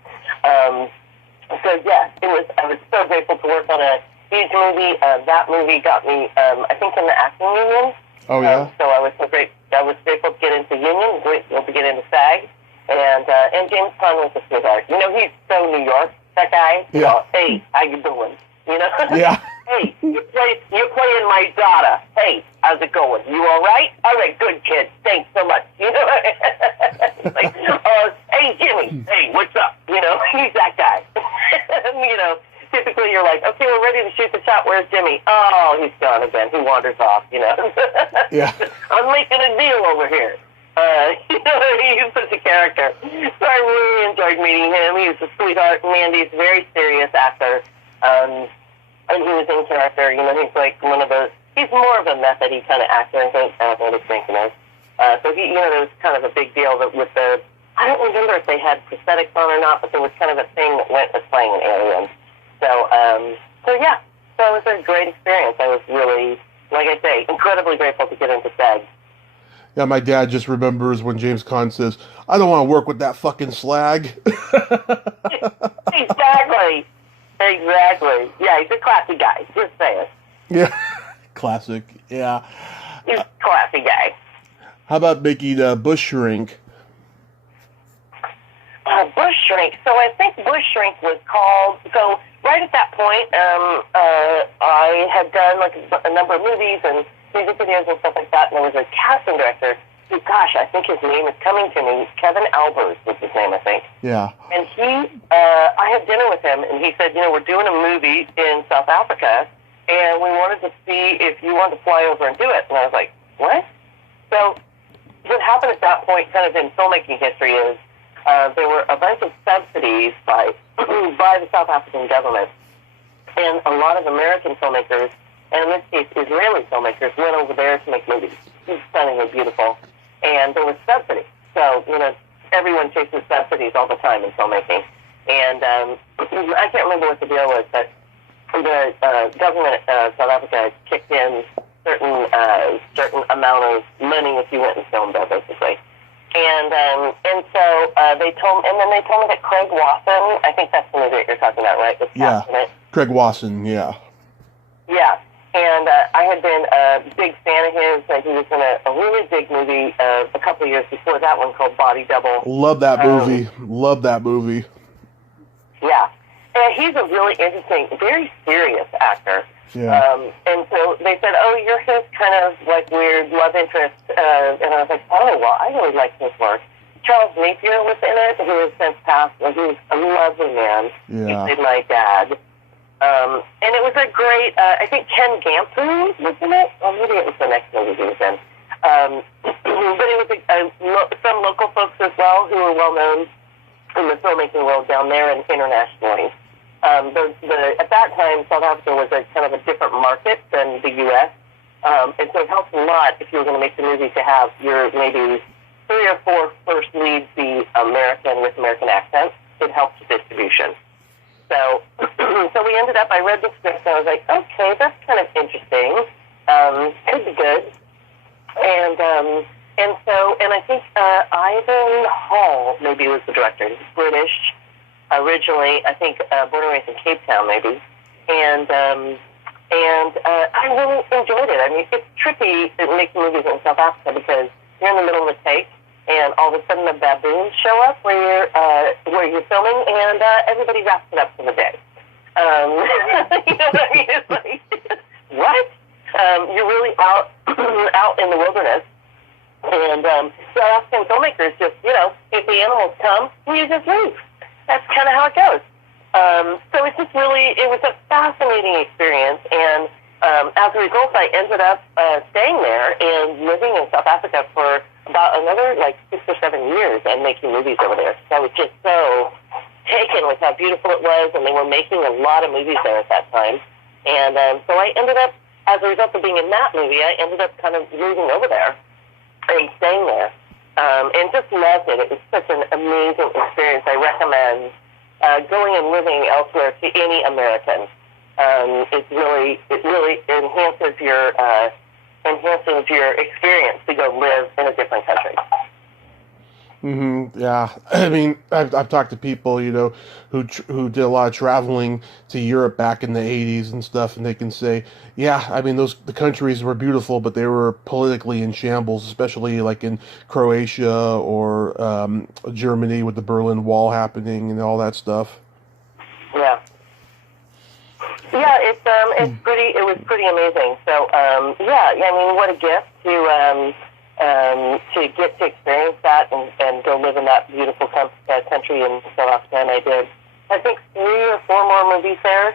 So yes, I was so grateful to work on a huge movie. That movie got me, I think, in the acting union. Oh yeah. So I was grateful to get into union, grateful to get into SAG, and James Caan was a sweetheart. He's so New York. That guy, hey, how you doing? Yeah. Hey, you're playing my daughter. Hey, how's it going? You all right? All right, good kid. Thanks so much. Like, hey, Jimmy. Hey, what's up? He's that guy. Typically you're like, okay, we're ready to shoot the shot. Where's Jimmy? Oh, he's gone again. He wanders off. Yeah. I'm making a deal over here. He's such a character. So I really enjoyed meeting him. He was a sweetheart. Mandy's a very serious actor. And he was in character. He's like he's more of a methody kind of actor, I think, than what he's thinking of. So he, there was kind of a big deal that with I don't remember if they had prosthetics on or not, but there was kind of a thing that went with playing an alien. So yeah. So it was a great experience. I was really, like I say, incredibly grateful to get into SAG. Yeah, my dad just remembers when James Caan says, I don't want to work with that fucking slag. Exactly. Yeah, he's a classy guy. Just say it. Yeah, Classic, yeah. He's a classy guy. How about making Bush Shrink? Bush Shrink. So I think Bush Shrink was called. So right at that point, I had done like a number of movies and music videos and stuff like that. And there was a casting director who, gosh, I think his name is coming to me. Kevin Albers was his name, I think. Yeah. And I had dinner with him, and he said, we're doing a movie in South Africa, and we wanted to see if you wanted to fly over and do it. And I was like, what? So what happened at that point, kind of in filmmaking history, is there were a bunch of subsidies by the South African government, and a lot of American filmmakers, and in this case Israeli filmmakers, went over there to make movies. It's stunningly beautiful, and there was subsidy. So everyone chases subsidies all the time in filmmaking, and I can't remember what the deal was, but the government of South Africa kicked in certain amount of money if you went and filmed there, basically. And so they told me that Craig Wasson, I think that's the movie that you're talking about, right? Yeah, Craig Wasson, yeah. Yeah, and I had been a big fan of his. He was in a really big movie a couple of years before that one called Body Double. Love that movie. Love that movie. Yeah, and he's a really interesting, very serious actor. Yeah. And so they said, oh, you're his kind of like weird love interest. And I was like, oh, well, I really like his work. Charles Napier was in it, who has since passed, and he was a lovely man. Yeah. He played my dad. And it was a great, I think Ken Gampu was in it. Or maybe it was the next movie he was in. But it was some local folks as well who were well known in the filmmaking world down there and internationally. At that time, South Africa was a kind of a different market than the U.S., and so it helps a lot if you were going to make the movie to have your maybe 3 or 4 first leads be American with American accents. It helps with distribution. So we ended up, I read the script, and I was like, okay, that's kind of interesting. Could be good. And I think Ivan Hall maybe was the director. He's British. Originally, I think born and raised in Cape Town, maybe, and I really enjoyed it. I mean, it's tricky to make movies in South Africa because you're in the middle of a take, and all of a sudden the baboons show up where you're filming, and everybody wraps it up for the day. You know what I mean? It's like, what? You're really out in the wilderness, and South African filmmakers just, if the animals come, you just leave. That's kind of how it goes. So it was a fascinating experience, and as a result, I ended up staying there and living in South Africa for about another 6 or 7 years and making movies over there. So I was just so taken with how beautiful it was, and they were making a lot of movies there at that time. And so I ended up, as a result of being in that movie, I ended up kind of moving over there and staying there. And just loved it. It was such an amazing experience. I recommend going and living elsewhere to any American. It really enhances your experience to go live in a different country. Mm-hmm. Yeah, I mean, I've talked to people, who did a lot of traveling to Europe back in the '80s and stuff, and they can say, yeah, I mean, the countries were beautiful, but they were politically in shambles, especially like in Croatia or Germany with the Berlin Wall happening and all that stuff. Yeah. Yeah, it was pretty amazing. So, I mean, what a gift to get to experience that and go live in that beautiful country in South Africa. And I did, I think, 3 or 4 more movies there.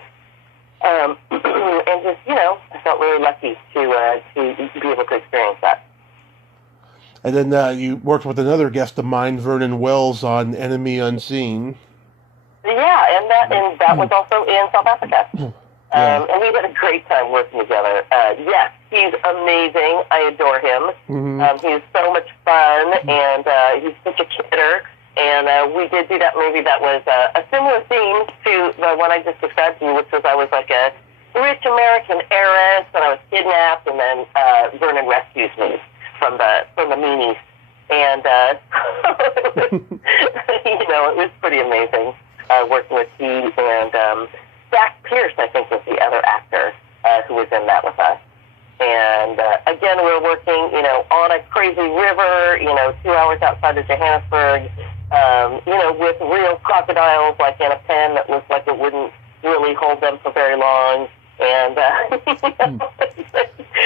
And just, I felt really lucky to be able to experience that. And then you worked with another guest of mine, Vernon Wells, on Enemy Unseen. Yeah, and that was also in South Africa. And we had a great time working together. Yes, he's amazing. I adore him. Mm-hmm. He's so much fun, and he's such a kidder. And we did do that movie that was a similar theme to the one I just described to you, which was I was like a rich American heiress, and I was kidnapped, and then Vernon rescues me from the meanies. And it was pretty amazing working with he and Jack Pierce, I think, was the other actor who was in that with us. And again, we're working, on a crazy river, 2 hours outside of Johannesburg, with real crocodiles, like in a pen that looks like it wouldn't really hold them for very long. And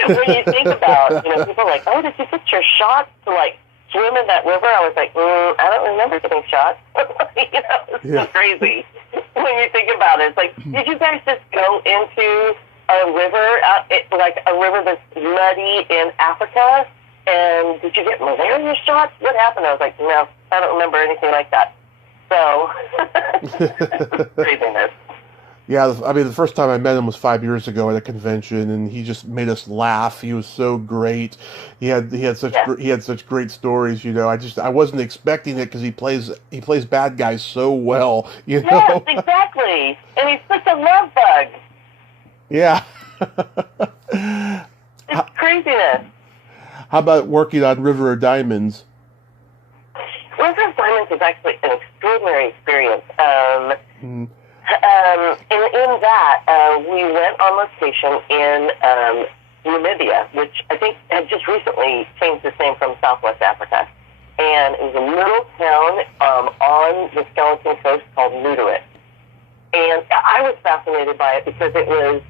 when you think about, people are like, oh, did you get your shots to swim in that river? I was like, I don't remember getting shot. It's so crazy when you think about it. It's like, did you guys just go into a river, a river that's muddy in Africa, and did you get malaria shots? What happened? I was like, no, I don't remember anything like that. So, craziness. Yeah, I mean, the first time I met him was 5 years ago at a convention, and he just made us laugh. He was so great. He had such great stories. I wasn't expecting it because he plays bad guys so well. Yes, exactly. And he's such a love bug. Yeah. It's craziness. How about working on River of Diamonds? River of Diamonds is actually an extraordinary experience. In that, we went on location in Namibia, which I think had just recently changed its name from Southwest Africa. And it was a little town on the Skeleton Coast called Nuderit. And I was fascinated by it because it was,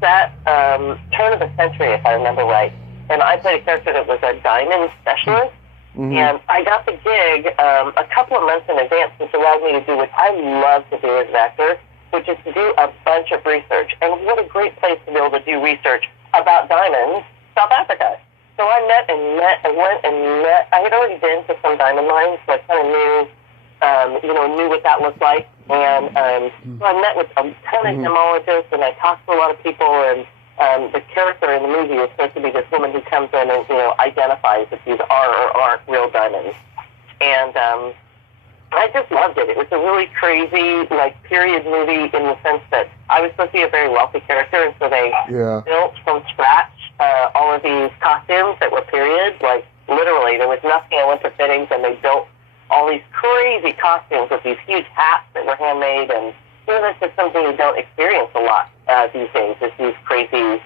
set turn of the century, if I remember right. And I played a character that was a diamond specialist. Mm-hmm. And I got the gig a couple of months in advance, which allowed me to do what I love to do as an actor, which is to do a bunch of research. And what a great place to be able to do research about diamonds, South Africa. So I went and met. I had already been to some diamond mines, so I kind of knew what that looked like. And so I met with a ton of gemologists, and I talked to a lot of people, and the character in the movie is supposed to be this woman who comes in and, identifies if these are or aren't real diamonds. And I just loved it. It was a really crazy, period movie in the sense that I was supposed to be a very wealthy character, and so they built from scratch all of these costumes that were period. Literally, there was nothing in winter fittings, and they built all these crazy costumes with these huge hats that were handmade, and that's just something you don't experience a lot these days, is these crazy,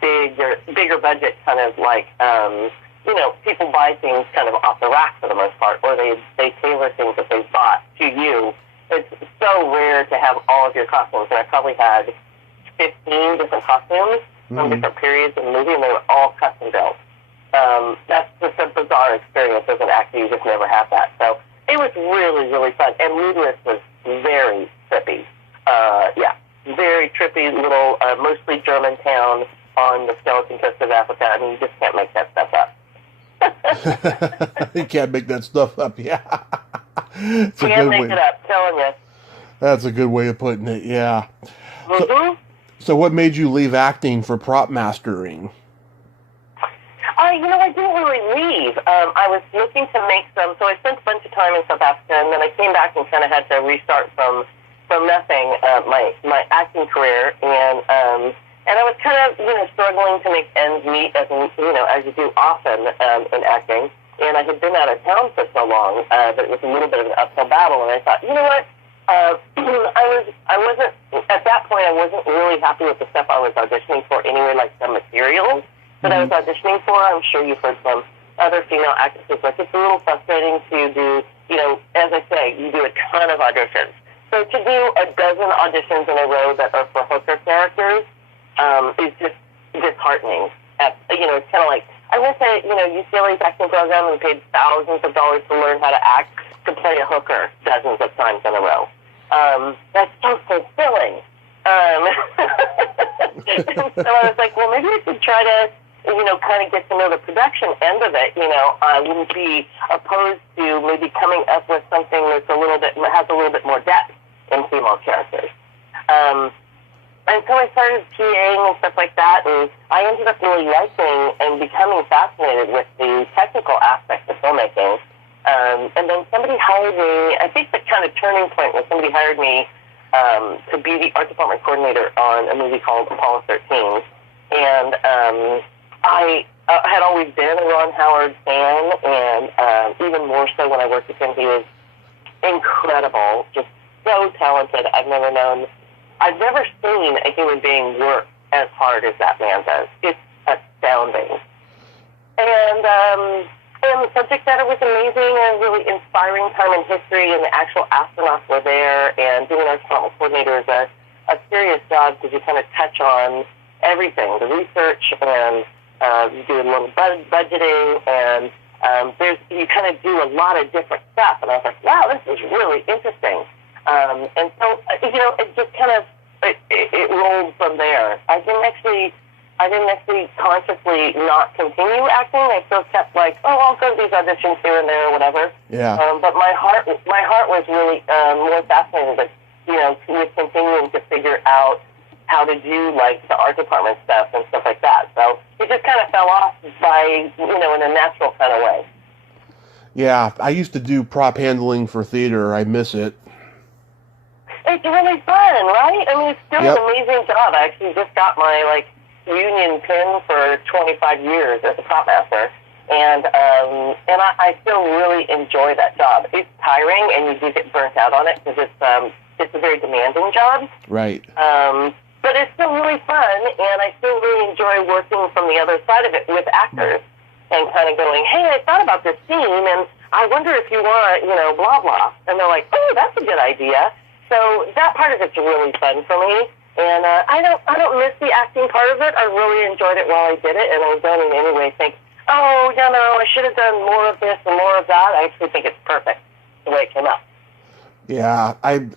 bigger budget kind of people buy things kind of off the rack for the most part, or they tailor things that they bought to you. It's so rare to have all of your costumes, and I probably had 15 different costumes from different periods in the movie, and they were all custom built. That's just a bizarre experience as an actor. You just never have that. So it was really, really fun. And Ludwig was very trippy. Very trippy little, mostly German town on the Skeleton Coast of Africa. I mean, you just can't make that stuff up. You can't make that stuff up, yeah. Can't make it up, telling you. That's a good way of putting it, yeah. So what made you leave acting for prop mastering? I didn't really leave. I was looking to make some, so I spent a bunch of time in South Africa, and then I came back and kind of had to restart from nothing, my acting career, and I was kind of, struggling to make ends meet, as you do often in acting, and I had been out of town for so long that it was a little bit of an uphill battle, and I thought, you know what, I wasn't, at that point, I wasn't really happy with the stuff I was auditioning for anyway, like the materials that I was auditioning for. I'm sure you've heard from other female actresses, it's a little frustrating to do, as I say, you do a ton of auditions. So to do a dozen auditions in a row that are for hooker characters is just disheartening. It's kind of like, I went to, UCLA's acting program and paid thousands of dollars to learn how to act, to play a hooker dozens of times in a row. That's so fulfilling. And so I was like, well, maybe I should try to, kind of get to know the production end of it. I wouldn't be opposed to maybe coming up with something that's has a little bit more depth in female characters. And so I started PAing and stuff like that, and I ended up really liking and becoming fascinated with the technical aspects of filmmaking. And then somebody hired me, I think the kind of turning point was somebody hired me to be the art department coordinator on a movie called Apollo 13. And I had always been a Ron Howard fan, and even more so when I worked with him. He was incredible, just so talented. I've never seen a human being work as hard as that man does. It's a astounding. And the subject matter was amazing and a really inspiring time in history, and the actual astronauts were there, and being our department coordinator is a serious job because you kind of touch on everything, the research, and you do a little budgeting, and you kind of do a lot of different stuff. And I was like, wow, this is really interesting. And so, it just kind of, it rolled from there. I didn't actually consciously not continue acting. I still kept like, I'll go to these auditions here and there or whatever. Yeah. But my heart was really more fascinated with continuing to figure out how to do like the art department stuff and stuff like that. So it just kind of fell off by, in a natural kind of way. Yeah, I used to do prop handling for theater. I miss it. It's really fun, right? I mean, it's still an amazing job. I actually just got my union pin for 25 years as a prop master, and I still really enjoy that job. It's tiring, and you do get burnt out on it because it's a very demanding job. Right. But it's still really fun, and I still really enjoy working from the other side of it with actors and kind of going, hey, I thought about this scene, and I wonder if you want, blah, blah. And they're like, oh, that's a good idea. So that part of it's really fun for me. And I don't miss the acting part of it. I really enjoyed it while I did it, and I don't in any way think, I should have done more of this and more of that. I actually think it's perfect the way it came out. Yeah, I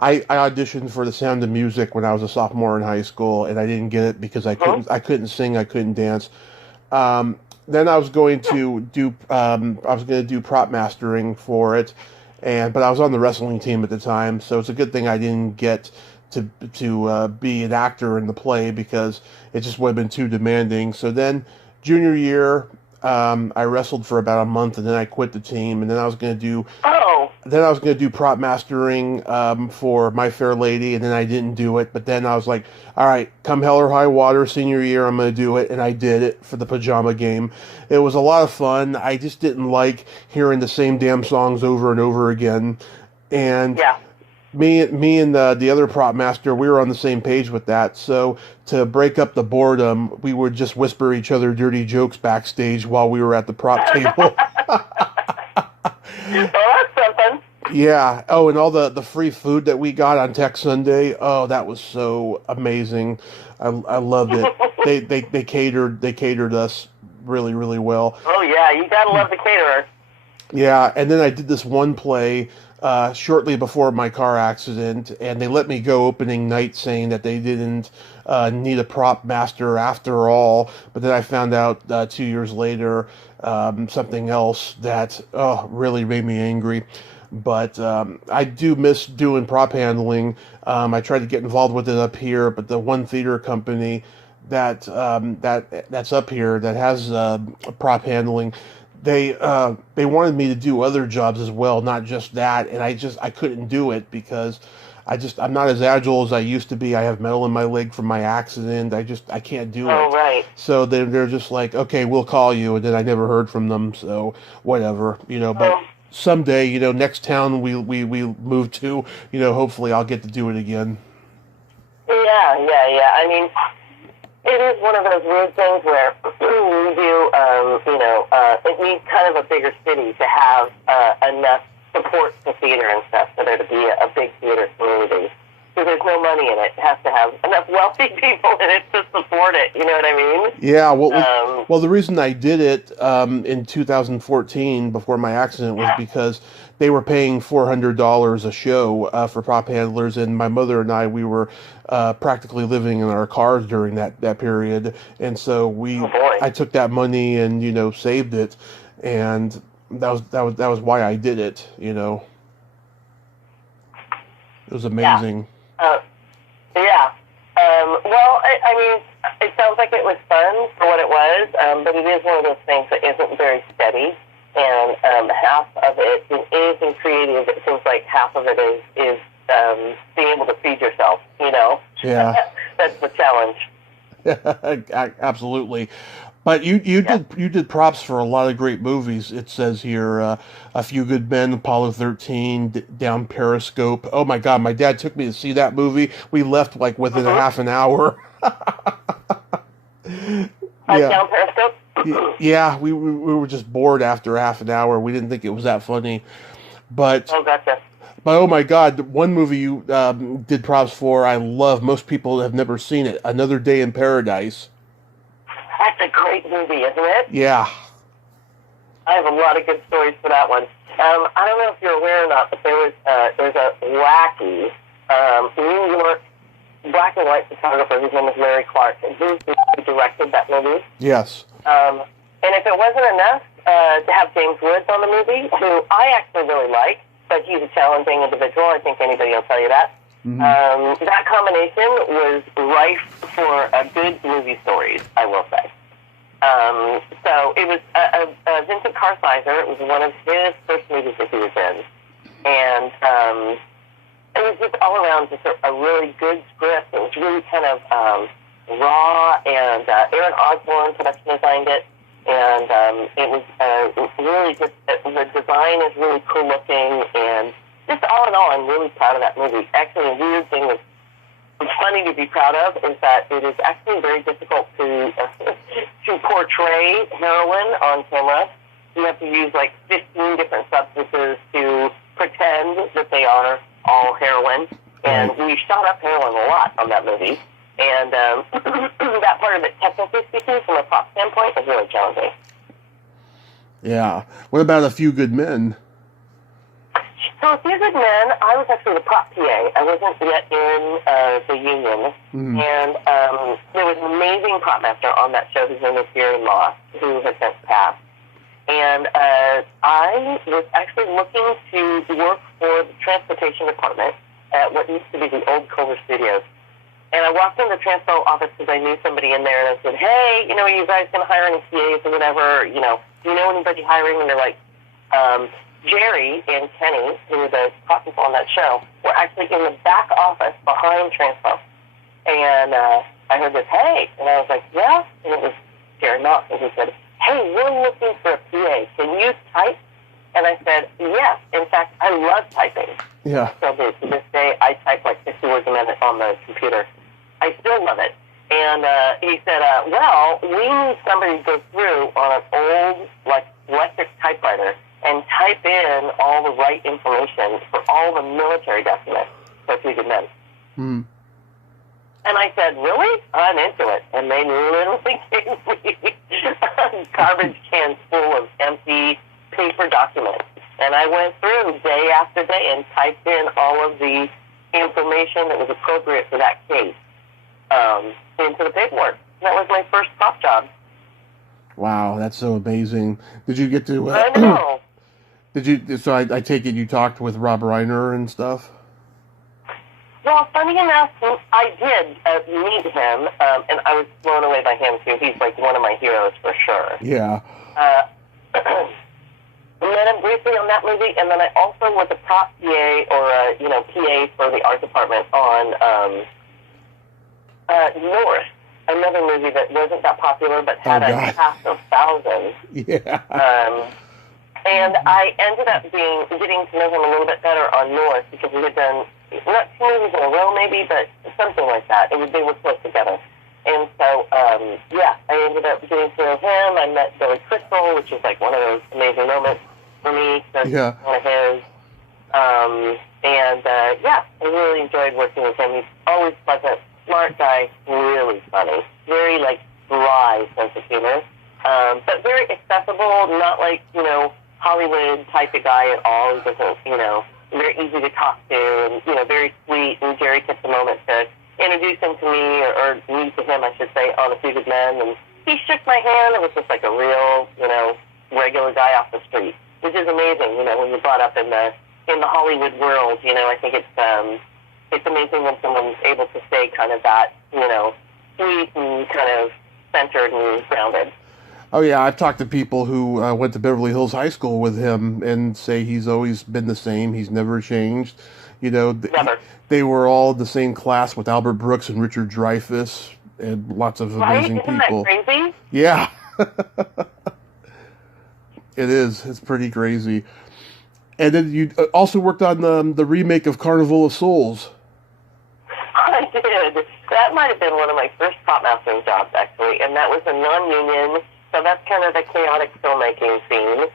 auditioned for The Sound of Music when I was a sophomore in high school, and I didn't get it because I couldn't sing, I couldn't dance. Then I was going to do prop mastering for it, but I was on the wrestling team at the time, so it's a good thing I didn't get to be an actor in the play because it just would have been too demanding. So then junior year, I wrestled for about a month, and then I quit the team, and then I was going to do prop mastering for My Fair Lady, and then I didn't do it. But then I was like, all right, come hell or high water, senior year, I'm going to do it, and I did it for the pajama game. It was a lot of fun. I just didn't like hearing the same damn songs over and over again, and me and the other prop master, we were on the same page with that. So to break up the boredom, we would just whisper each other dirty jokes backstage while we were at the prop table. Well, that's something. Yeah. Oh, and all the free food that we got on Tech Sunday. Oh, that was so amazing. I loved it. They catered us really, really well. Oh yeah, you gotta love the caterer. Yeah, and then I did this one play shortly before my car accident, and they let me go opening night saying that they didn't need a prop master after all. But then I found out 2 years later something else that really made me angry. But I do miss doing prop handling. I tried to get involved with it up here, but the one theater company that's up here that has prop handling, they wanted me to do other jobs as well, not just that, and I couldn't do it because I'm not as agile as I used to be. I have metal in my leg from my accident. I can't do it. Oh, right. So they're just like, okay, we'll call you, and then I never heard from them. So whatever, But someday, next town we move to, hopefully I'll get to do it again. Yeah. I mean, it is one of those weird things where you do, it needs kind of a bigger city to have enough support for theater and stuff for there to be a big theater community. So there's no money in it. It has to have enough wealthy people in it to support it. You know what I mean? Yeah. Well, the reason I did it in 2014 before my accident was because they were paying $400 a show for prop handlers, and my mother and we were practically living in our cars during that period, and so I took that money and saved it, and that was why I did it. It was amazing. Well, I mean, it sounds like it was fun for what it was, but it is one of those things that isn't very steady, and half of it is in creative. It seems like half of it is being able to feed yourself, Yeah. That's the challenge. Absolutely. But you did props for a lot of great movies. It says here, A Few Good Men, Apollo 13, Down Periscope. Oh my God, my dad took me to see that movie. We left like within a half an hour. Yeah. Down Periscope? Yeah, we were just bored after half an hour. We didn't think it was that funny. But, Oh, gotcha. but oh my God, one movie you did props for, I love. Most people have never seen it. Another Day in Paradise. That's a great movie, isn't it? Yeah. I have a lot of good stories for that one. I don't know if you're aware or not, but there's a wacky New York black and white photographer whose name is Larry Clark, and he's the one who directed that movie. Yes. And if it wasn't enough to have James Woods on the movie, who I actually really like, but he's a challenging individual, I think anybody will tell you that. Mm-hmm. That combination was rife for good movie stories, I will say. So it was Vincent Kartheiser. It was one of his first movies that he was in. And it was just all around just a really good script. It was really kind of raw, and Aaron Osborne production designed it. And it was really just, the design is really cool looking, and just all in all, I'm really proud of that movie. Actually, a weird thing that's funny to be proud of is that it is actually very difficult to portray heroin on camera. You have to use like 15 different substances to pretend that they are all heroin. And we shot up heroin a lot on that movie. And that part of it, technically speaking, from a prop standpoint, was really challenging. Yeah. What about A Few Good Men? So A Few Good Men, I was actually the prop PA. I wasn't yet in the union. Mm-hmm. And there was an amazing prop master on that show whose name was Gary Moss, who has since passed. And I was actually looking to work for the transportation department at what used to be the old Culver Studios. And I walked in the transpo office because I knew somebody in there, and I said, hey, are you guys going to hire any PAs or whatever? Do you know anybody hiring? And they're like, Jerry and Kenny, who were the prop people on that show, were actually in the back office behind transpo. And I heard this, hey, and I was like, yeah, and it was Jerry Moss, and he said, hey, we're looking for a PA. Can you type? And I said, yes. In fact, I love typing. Yeah. So to this day, I type like 50 words a minute on the computer. I still love it. And he said, well, we need somebody to go through on an old electric typewriter and type in all the right information for all the military documents for A Few Good Men. Hmm. And I said, really? I'm into it. And they literally gave me garbage cans full of empty paper documents. And I went through day after day and typed in all of the information that was appropriate for that case into the paperwork. That was my first prop job. Wow, that's so amazing. Did you get to... I know. So I take it you talked with Rob Reiner and stuff? Well, funny enough, I did meet him, and I was blown away by him, too. He's like one of my heroes for sure. Yeah. I met him briefly on that movie, and then I also was a prop PA or a PA for the art department on North, another movie that wasn't that popular but had a cast of thousands. Yeah. And I ended up getting to know him a little bit better on North because we had done not 2 movies in a row maybe, but something like that. They were close together. And so, I ended up getting to know him. I met Billy Crystal, which is like one of those amazing moments for me. Yeah. One of his. I really enjoyed working with him. He's always pleasant, smart guy, really funny. Very, dry sense of humor. But very accessible, not like, Hollywood type of guy at all. He doesn't, very easy to talk to and, very sweet. And Jerry took the moment to introduce him to me, or me to him, I should say, on A Few Good Men. And he shook my hand. It was just like a real, regular guy off the street, which is amazing, when you're brought up in the Hollywood world. I think it's amazing when someone's able to stay kind of that, sweet and kind of centered and grounded. Oh, yeah, I've talked to people who went to Beverly Hills High School with him and say he's always been the same. He's never changed. Never. They were all the same class with Albert Brooks and Richard Dreyfuss and lots of amazing people. Isn't that crazy? Yeah. It is. It's pretty crazy. And then you also worked on the remake of Carnival of Souls. I did. That might have been one of my first prop mastering jobs, actually, and that was a non-union, so that's kind of the chaotic filmmaking scene.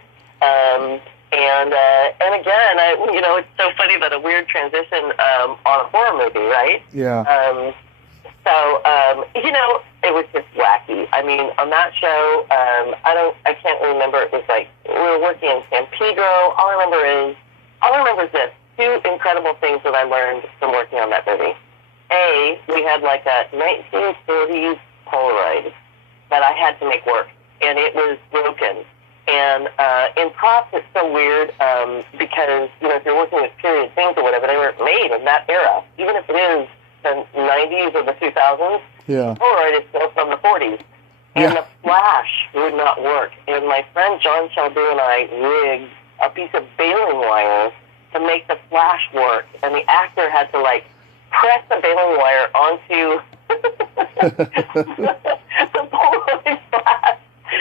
And again, it's so funny that a weird transition on a horror movie, right? Yeah. It was just wacky. I mean, on that show, I can't remember. It was like we were working in San Pedro. All I remember is this: two incredible things that I learned from working on that movie. A, we had like a 1940s Polaroid that I had to make work, and it was broken. And in props, it's so weird because, if you're working with period things or whatever, they weren't made in that era. Even if it is the 90s or the 2000s, yeah. Polaroid is still from the 40s. And the flash would not work. And my friend John Sheldon and I rigged a piece of baling wire to make the flash work. And the actor had to, press the baling wire onto the Polaroid flash.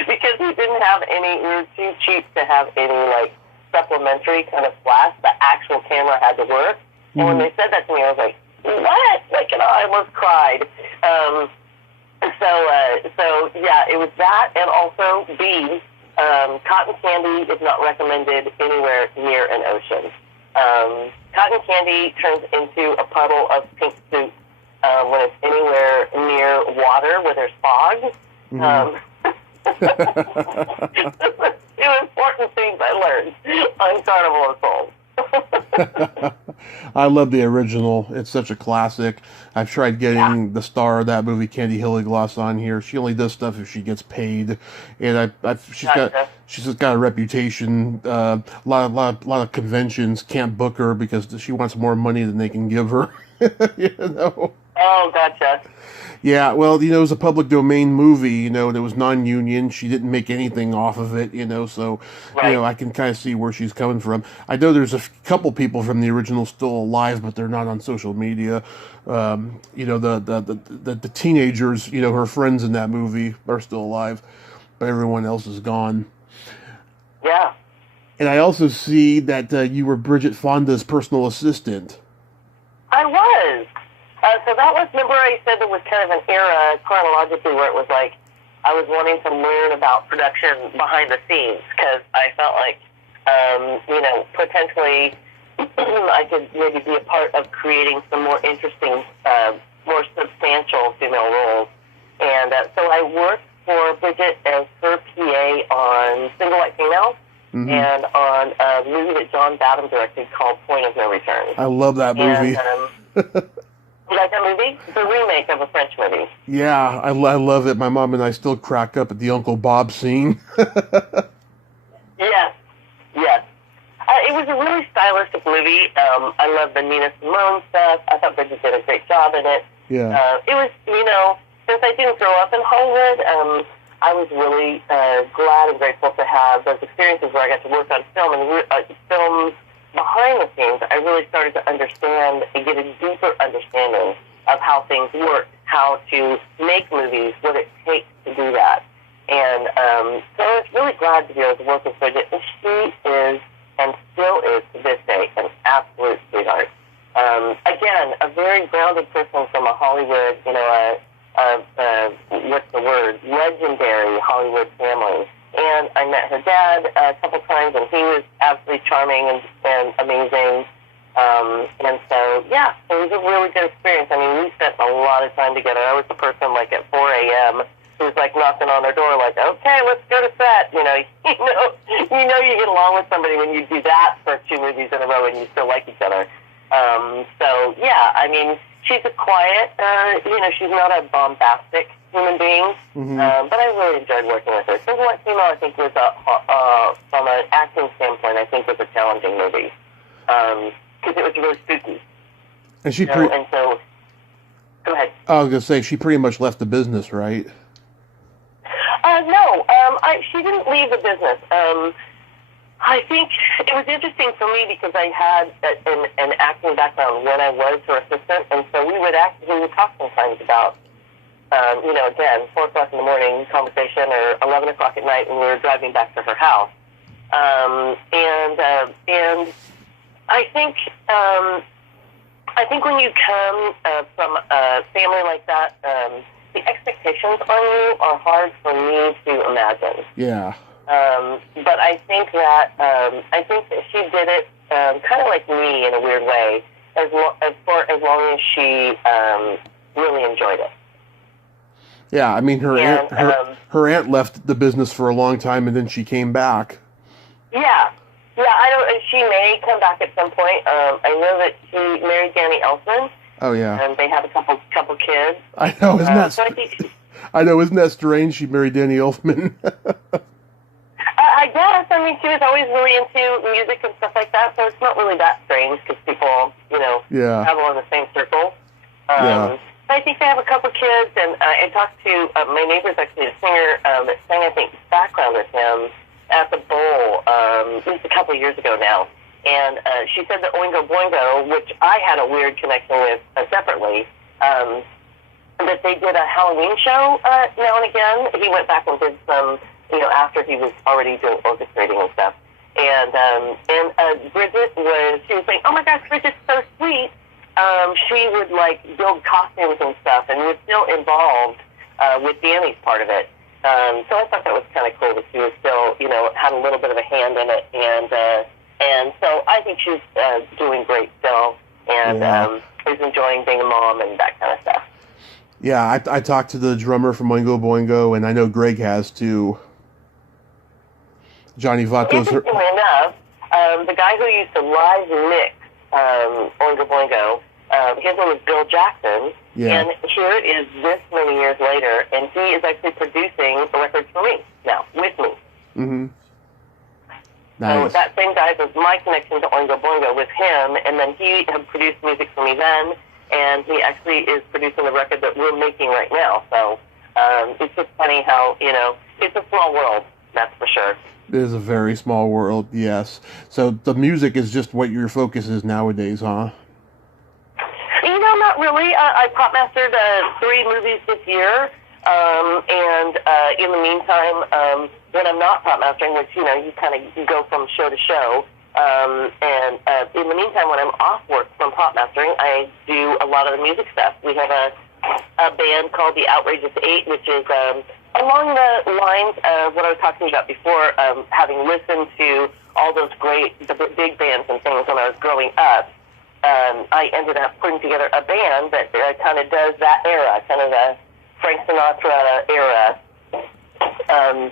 Because we didn't have we were too cheap to have any, supplementary kind of flash. The actual camera had to work. And when they said that to me, I was like, what? I almost cried. It was that, and also, B, cotton candy is not recommended anywhere near an ocean. Cotton candy turns into a puddle of pink soup when it's anywhere near water where there's fog. Two important things I learned on Carnival of Souls. I love the original. It's such a classic. I've tried getting the star of that movie, Candy Hilligloss, on here. She only does stuff if she gets paid, and she's got a reputation. A lot of conventions can't book her because she wants more money than they can give her. Oh, gotcha. Yeah, well, it was a public domain movie, and it was non-union. She didn't make anything off of it, so, right. I can kind of see where she's coming from. I know there's a couple people from the original still alive, but they're not on social media. The teenagers, her friends in that movie are still alive, but everyone else is gone. Yeah. And I also see that you were Bridget Fonda's personal assistant. I was. So that was, remember I said there was kind of an era chronologically where it was like I was wanting to learn about production behind the scenes because I felt like, potentially I could maybe be a part of creating some more interesting, more substantial female roles. And so I worked for Bridget as her PA on Single White Female and on a movie that John Badham directed called Point of No Return. I love that movie. And, you like that movie? It's a remake of a French movie. Yeah, I love it. My mom and I still crack up at the Uncle Bob scene. Yes. It was a really stylistic movie. I love the Nina Simone stuff. I thought Bridget did a great job in it. Yeah. It was, since I didn't grow up in Hollywood, I was really glad and grateful to have those experiences where I got to work on film and films behind the scenes. I really started to understand and get a deeper understanding of how things work, how to make movies, what it takes to do that. And so I was really glad to be able to work with Bridget. And she is, and still is to this day, an absolute sweetheart. Again, a very grounded person from a Hollywood, what's the word, legendary Hollywood family. And I met her dad a couple times, and he was absolutely charming and amazing. And so, it was a really good experience. I mean, we spent a lot of time together. I was the person, at 4 a.m. who's, knocking on their door, okay, let's go to set. You get along with somebody when you do that for 2 movies in a row and you still like each other. She's a quiet, she's not a bombastic human being, but I really enjoyed working with her. Single White Female, I think, was from an acting standpoint, I think was a challenging movie because it was really spooky. And she go ahead. I was gonna say she pretty much left the business, right? No, she didn't leave the business. I think it was interesting for me because I had an acting background when I was her assistant, and so we would talk sometimes about, again, 4 o'clock in the morning conversation or 11 o'clock at night when we were driving back to her house. And I think I think when you come from a family like that, the expectations on you are hard for me to imagine. Yeah. But I think that she did it kind of like me in a weird way, as long as she really enjoyed it. Yeah, I mean, her aunt left the business for a long time, and then she came back. Yeah. I don't. She may come back at some point. I know that she married Danny Elfman. Oh yeah. And they have a couple kids. I know, isn't that? So I know, isn't that strange? She married Danny Elfman. I guess. I mean, she was always really into music and stuff like that, so it's not really that strange because people, travel in the same circle. Yeah. I think they have a couple kids, and I talked to my neighbor's actually a singer that sang, I think, background with him at the Bowl just a couple of years ago now. And she said that Oingo Boingo, which I had a weird connection with separately, that they did a Halloween show now and again. He went back and did some, after he was already doing orchestrating and stuff. And Bridget she was saying, oh my gosh, Bridget's so sweet. She would build costumes and stuff and was still involved with Danny's part of it. So I thought that was kind of cool that she was still, had a little bit of a hand in it. And so I think she's doing great still and is enjoying being a mom and that kind of stuff. Yeah, I talked to the drummer from Oingo Boingo, and I know Greg has too. Johnny Vato's interestingly enough, the guy who used to live mix Oingo Boingo, his name is Bill Jackson, and here it is this many years later, and he is actually producing a record for me now, with me. Mm-hmm. Nice. So that same guy was my connection to Oingo Boingo with him, and then he had produced music for me then, and he actually is producing the record that we're making right now. So it's just funny how, it's a small world, that's for sure. It is a very small world, yes. So the music is just what your focus is nowadays, huh? Not really. I pop mastered 3 movies this year, and in the meantime, when I'm not pop mastering, which, you kind of go from show to show, and in the meantime, when I'm off work from pop mastering, I do a lot of the music stuff. We have a band called the Outrageous 8, which is along the lines of what I was talking about before, having listened to all those the big bands and things when I was growing up. I ended up putting together a band that kind of does that era, kind of a Frank Sinatra era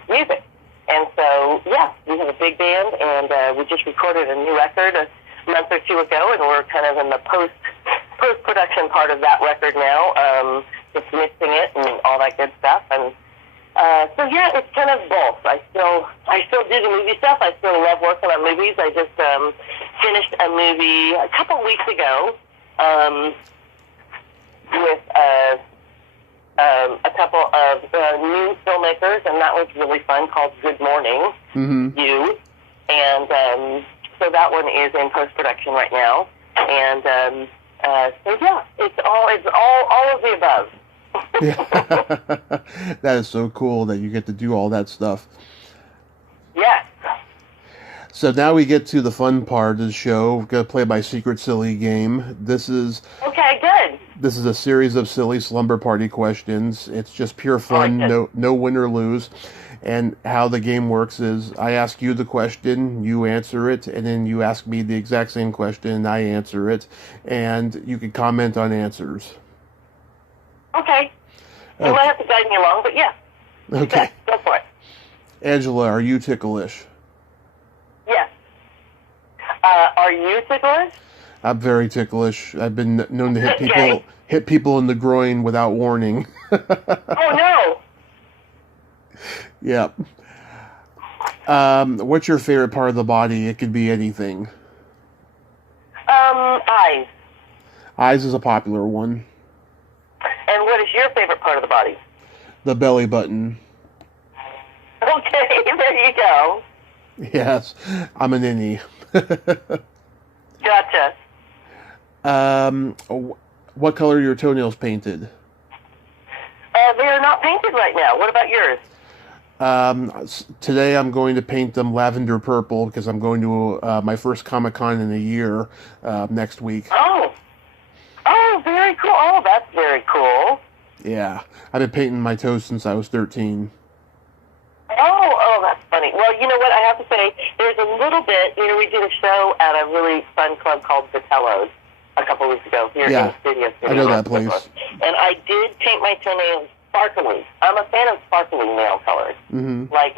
music. And so, we have a big band, and we just recorded a new record a month or two ago, and we're kind of in the post-production part of that record now, just mixing it and all that good stuff. And so, it's kind of both. I still do the movie stuff. I still love working on movies. I just finished a movie a couple weeks ago with a couple of new filmmakers, and that was really fun, called Good Morning, You. And so that one is in post-production right now. And it's all of the above. Yeah. That is so cool that you get to do all that stuff. Yes. So now we get to the fun part of the show. We're going to play my secret silly game. This is a series of silly slumber party questions. It's just pure fun, no win or lose. And how the game works is I ask you the question, you answer it, and then you ask me the exact same question, and I answer it. And you can comment on answers. Okay. You might have to guide me along, but yeah. Okay. Go for it. Angela, are you ticklish? Yes. Are you ticklish? I'm very ticklish. I've been known to hit people in the groin without warning. Oh no. Yeah. What's your favorite part of the body? It could be anything. Eyes. Eyes is a popular one. And what is your favorite part of the body? The belly button. Okay, there you go. Yes, I'm an innie. Gotcha. What color are your toenails painted? They are not painted right now. What about yours? Today I'm going to paint them lavender purple because I'm going to my first Comic-Con in a year next week. Oh, very cool. Oh, that's very cool. Yeah, I've been painting my toes since I was 13. Oh, that's funny. Well, you know what? I have to say, there's a little bit, we did a show at a really fun club called Vitello's a couple weeks ago here in the studio. I know that place. And I did paint my toenails sparkly. I'm a fan of sparkly nail colors. Mm-hmm. Like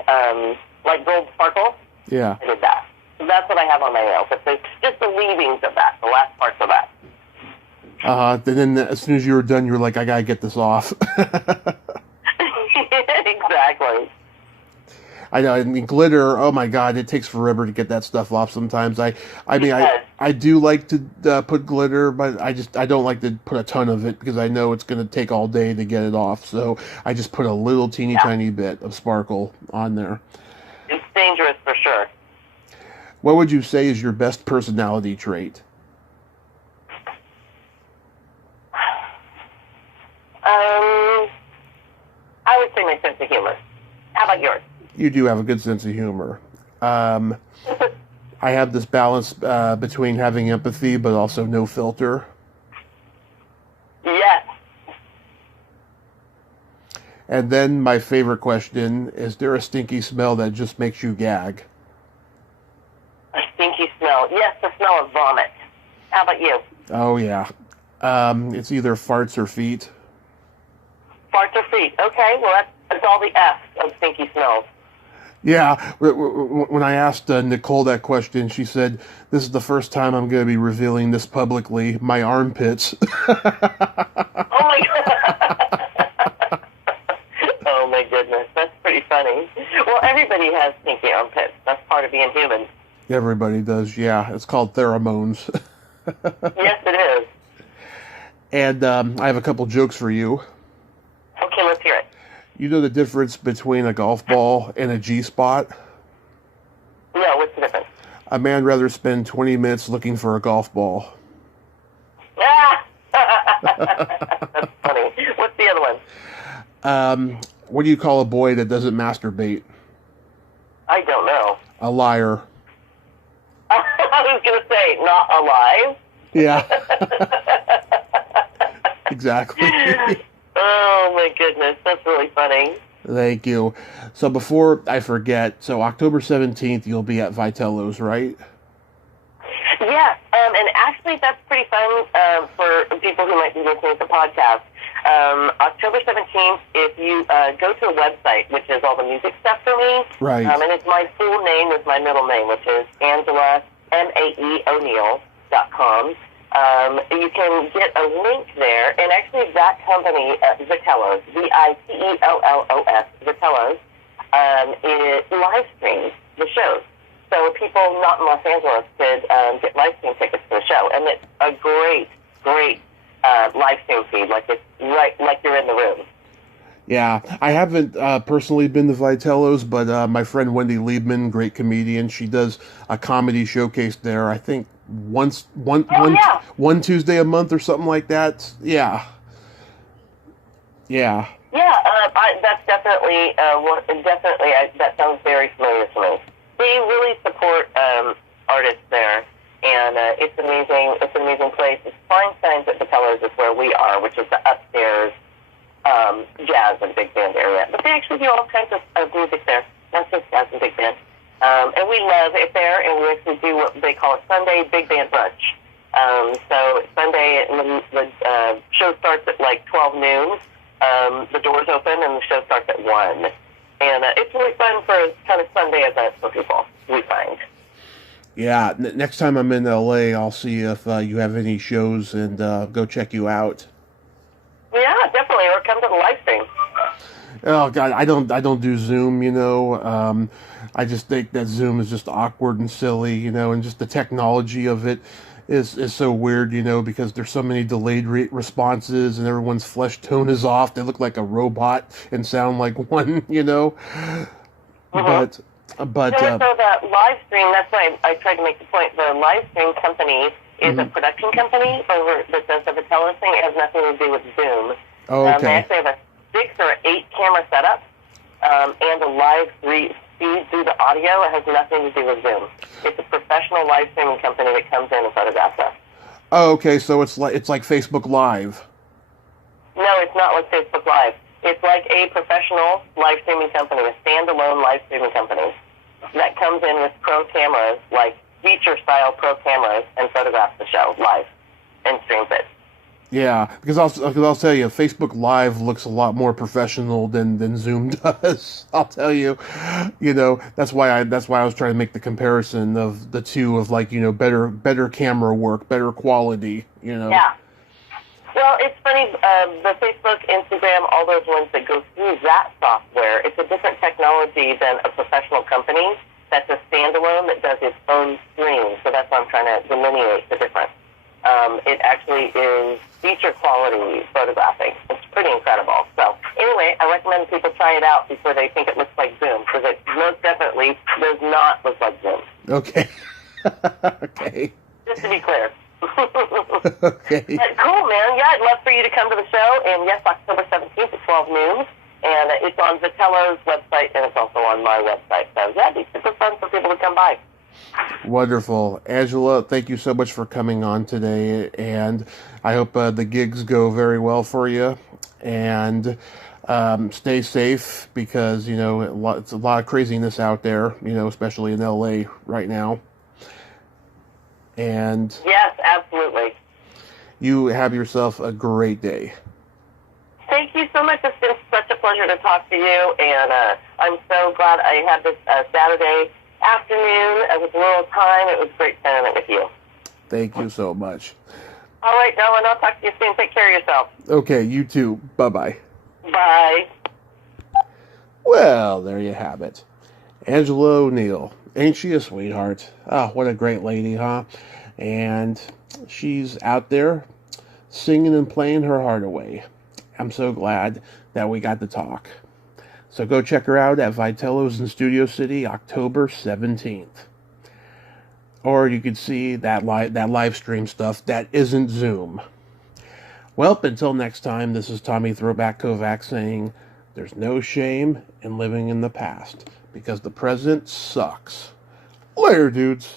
gold sparkle. Yeah. I did that. So that's what I have on my nails. It's just the leavings of that, the last parts of that. Then as soon as you were done, you were like, I gotta get this off. Exactly. I know. I mean, glitter. Oh my God, it takes forever to get that stuff off. Sometimes I do like to put glitter, but I don't like to put a ton of it because I know it's going to take all day to get it off. So I just put a little teeny tiny bit of sparkle on there. It's dangerous for sure. What would you say is your best personality trait? I would say my sense of humor. How about yours? You do have a good sense of humor. I have this balance between having empathy but also no filter. Yes. And then my favorite question, is there a stinky smell that just makes you gag? A stinky smell. Yes, the smell of vomit. How about you? Oh, yeah. It's either farts or feet. Farts or feet. Okay, well, that's all the F's of stinky smells. Yeah, when I asked Nicole that question, she said, this is the first time I'm going to be revealing this publicly, my armpits. Oh, my God. Oh, my goodness. That's pretty funny. Well, everybody has stinky armpits. That's part of being human. Everybody does, yeah. It's called pheromones. Yes, it is. And I have a couple jokes for you. Okay, let's hear it. You know the difference between a golf ball and a G-spot? No, what's the difference? A man rather spend 20 minutes looking for a golf ball. Ah! That's funny. What's the other one? What do you call a boy that doesn't masturbate? I don't know. A liar. I was going to say, not alive. Yeah. Exactly. Oh, my goodness. That's really funny. Thank you. So before I forget, so October 17th, you'll be at Vitello's, right? Yeah, and actually that's pretty fun for people who might be listening to the podcast. October 17th, if you go to a website, which is all the music stuff for me, right. And it's my full name with my middle name, which is Angela, MAEONeill.com. You can get a link there, and actually that company, Vitello's, Vitellos, Vitello's, it live streams the shows. So people not in Los Angeles could get live stream tickets to the show, and it's a great live stream feed, like it's right, like you're in the room. Yeah, I haven't personally been to Vitello's, but my friend Wendy Liebman, great comedian, she does a comedy showcase there. I think one Tuesday a month or something like that. Yeah. Yeah, that's definitely that sounds very familiar to me. They really support artists there, and it's amazing. It's an amazing place. It's Feinstein's at Vitello's is where we are, which is the upstairs jazz and big band area. But they actually do all kinds of music there, not just jazz and big band. And we love it there, and we actually do what they call a Sunday big band brunch. So Sunday, and the show starts at like 12 noon. The doors open, and the show starts at 1. And it's really fun for kind of Sunday events for people, we find. Yeah, next time I'm in LA, I'll see if you have any shows and go check you out. Yeah, definitely, or come to the live stream. Oh God, I don't do Zoom, you know. I just think that Zoom is just awkward and silly, you know, and just the technology of it is so weird, you know, because there's so many delayed responses and everyone's flesh tone is off. They look like a robot and sound like one, you know. Mm-hmm. But so the live stream, that's why I tried to make the point. The live stream company is a production company that does the Vitello thing. It has nothing to do with Zoom. Oh, okay. They actually have a 6 or 8 camera setup, and a live feed through the audio. It has nothing to do with Zoom. It's a professional live streaming company that comes in and photographs us. Oh, okay, so it's like Facebook Live. No, it's not like Facebook Live. It's like a professional live streaming company, a standalone live streaming company that comes in with pro cameras, like feature-style pro cameras, and photographs the show live and streams it. Yeah, because I'll tell you, Facebook Live looks a lot more professional than Zoom does. I'll tell you, that's why I was trying to make the comparison of the two of like better camera work, better quality. Yeah. Well, it's funny, the Facebook, Instagram, all those ones that go through that software, it's a different technology than a professional company that's a standalone that does its own stream. So that's why I'm trying to delineate the difference. It actually is feature quality photographing. It's pretty incredible. So anyway, I recommend people try it out before they think it looks like Zoom, because it most definitely does not look like Zoom. Okay. Okay. Just to be clear. Okay. But cool, man. Yeah, I'd love for you to come to the show. And yes, October 17th at 12 noon. And it's on Vitello's website, and it's also on my website. So yeah, it'd be super fun for people to come by. Wonderful. Angela, thank you so much for coming on today. And I hope the gigs go very well for you. And stay safe, because, it's a lot of craziness out there, especially in LA right now. And yes, absolutely. You have yourself a great day. Thank you so much. It's been such a pleasure to talk to you, and I'm so glad I had this Saturday afternoon with a little time. It was great spending it with you. Thank you so much. All right, Nolan, I'll talk to you soon. Take care of yourself. Okay, you too. Bye-bye. Bye. Well, there you have it. Angela O Neill. Ain't she a sweetheart? Oh, what a great lady, huh? And she's out there singing and playing her heart away. I'm so glad that we got to talk. So go check her out at Vitello's in Studio City, October 17th. Or you could see that live stream stuff that isn't Zoom. Well, until next time, this is Tommy Throwback Kovac saying, there's no shame in living in the past, because the present sucks. Later, dudes.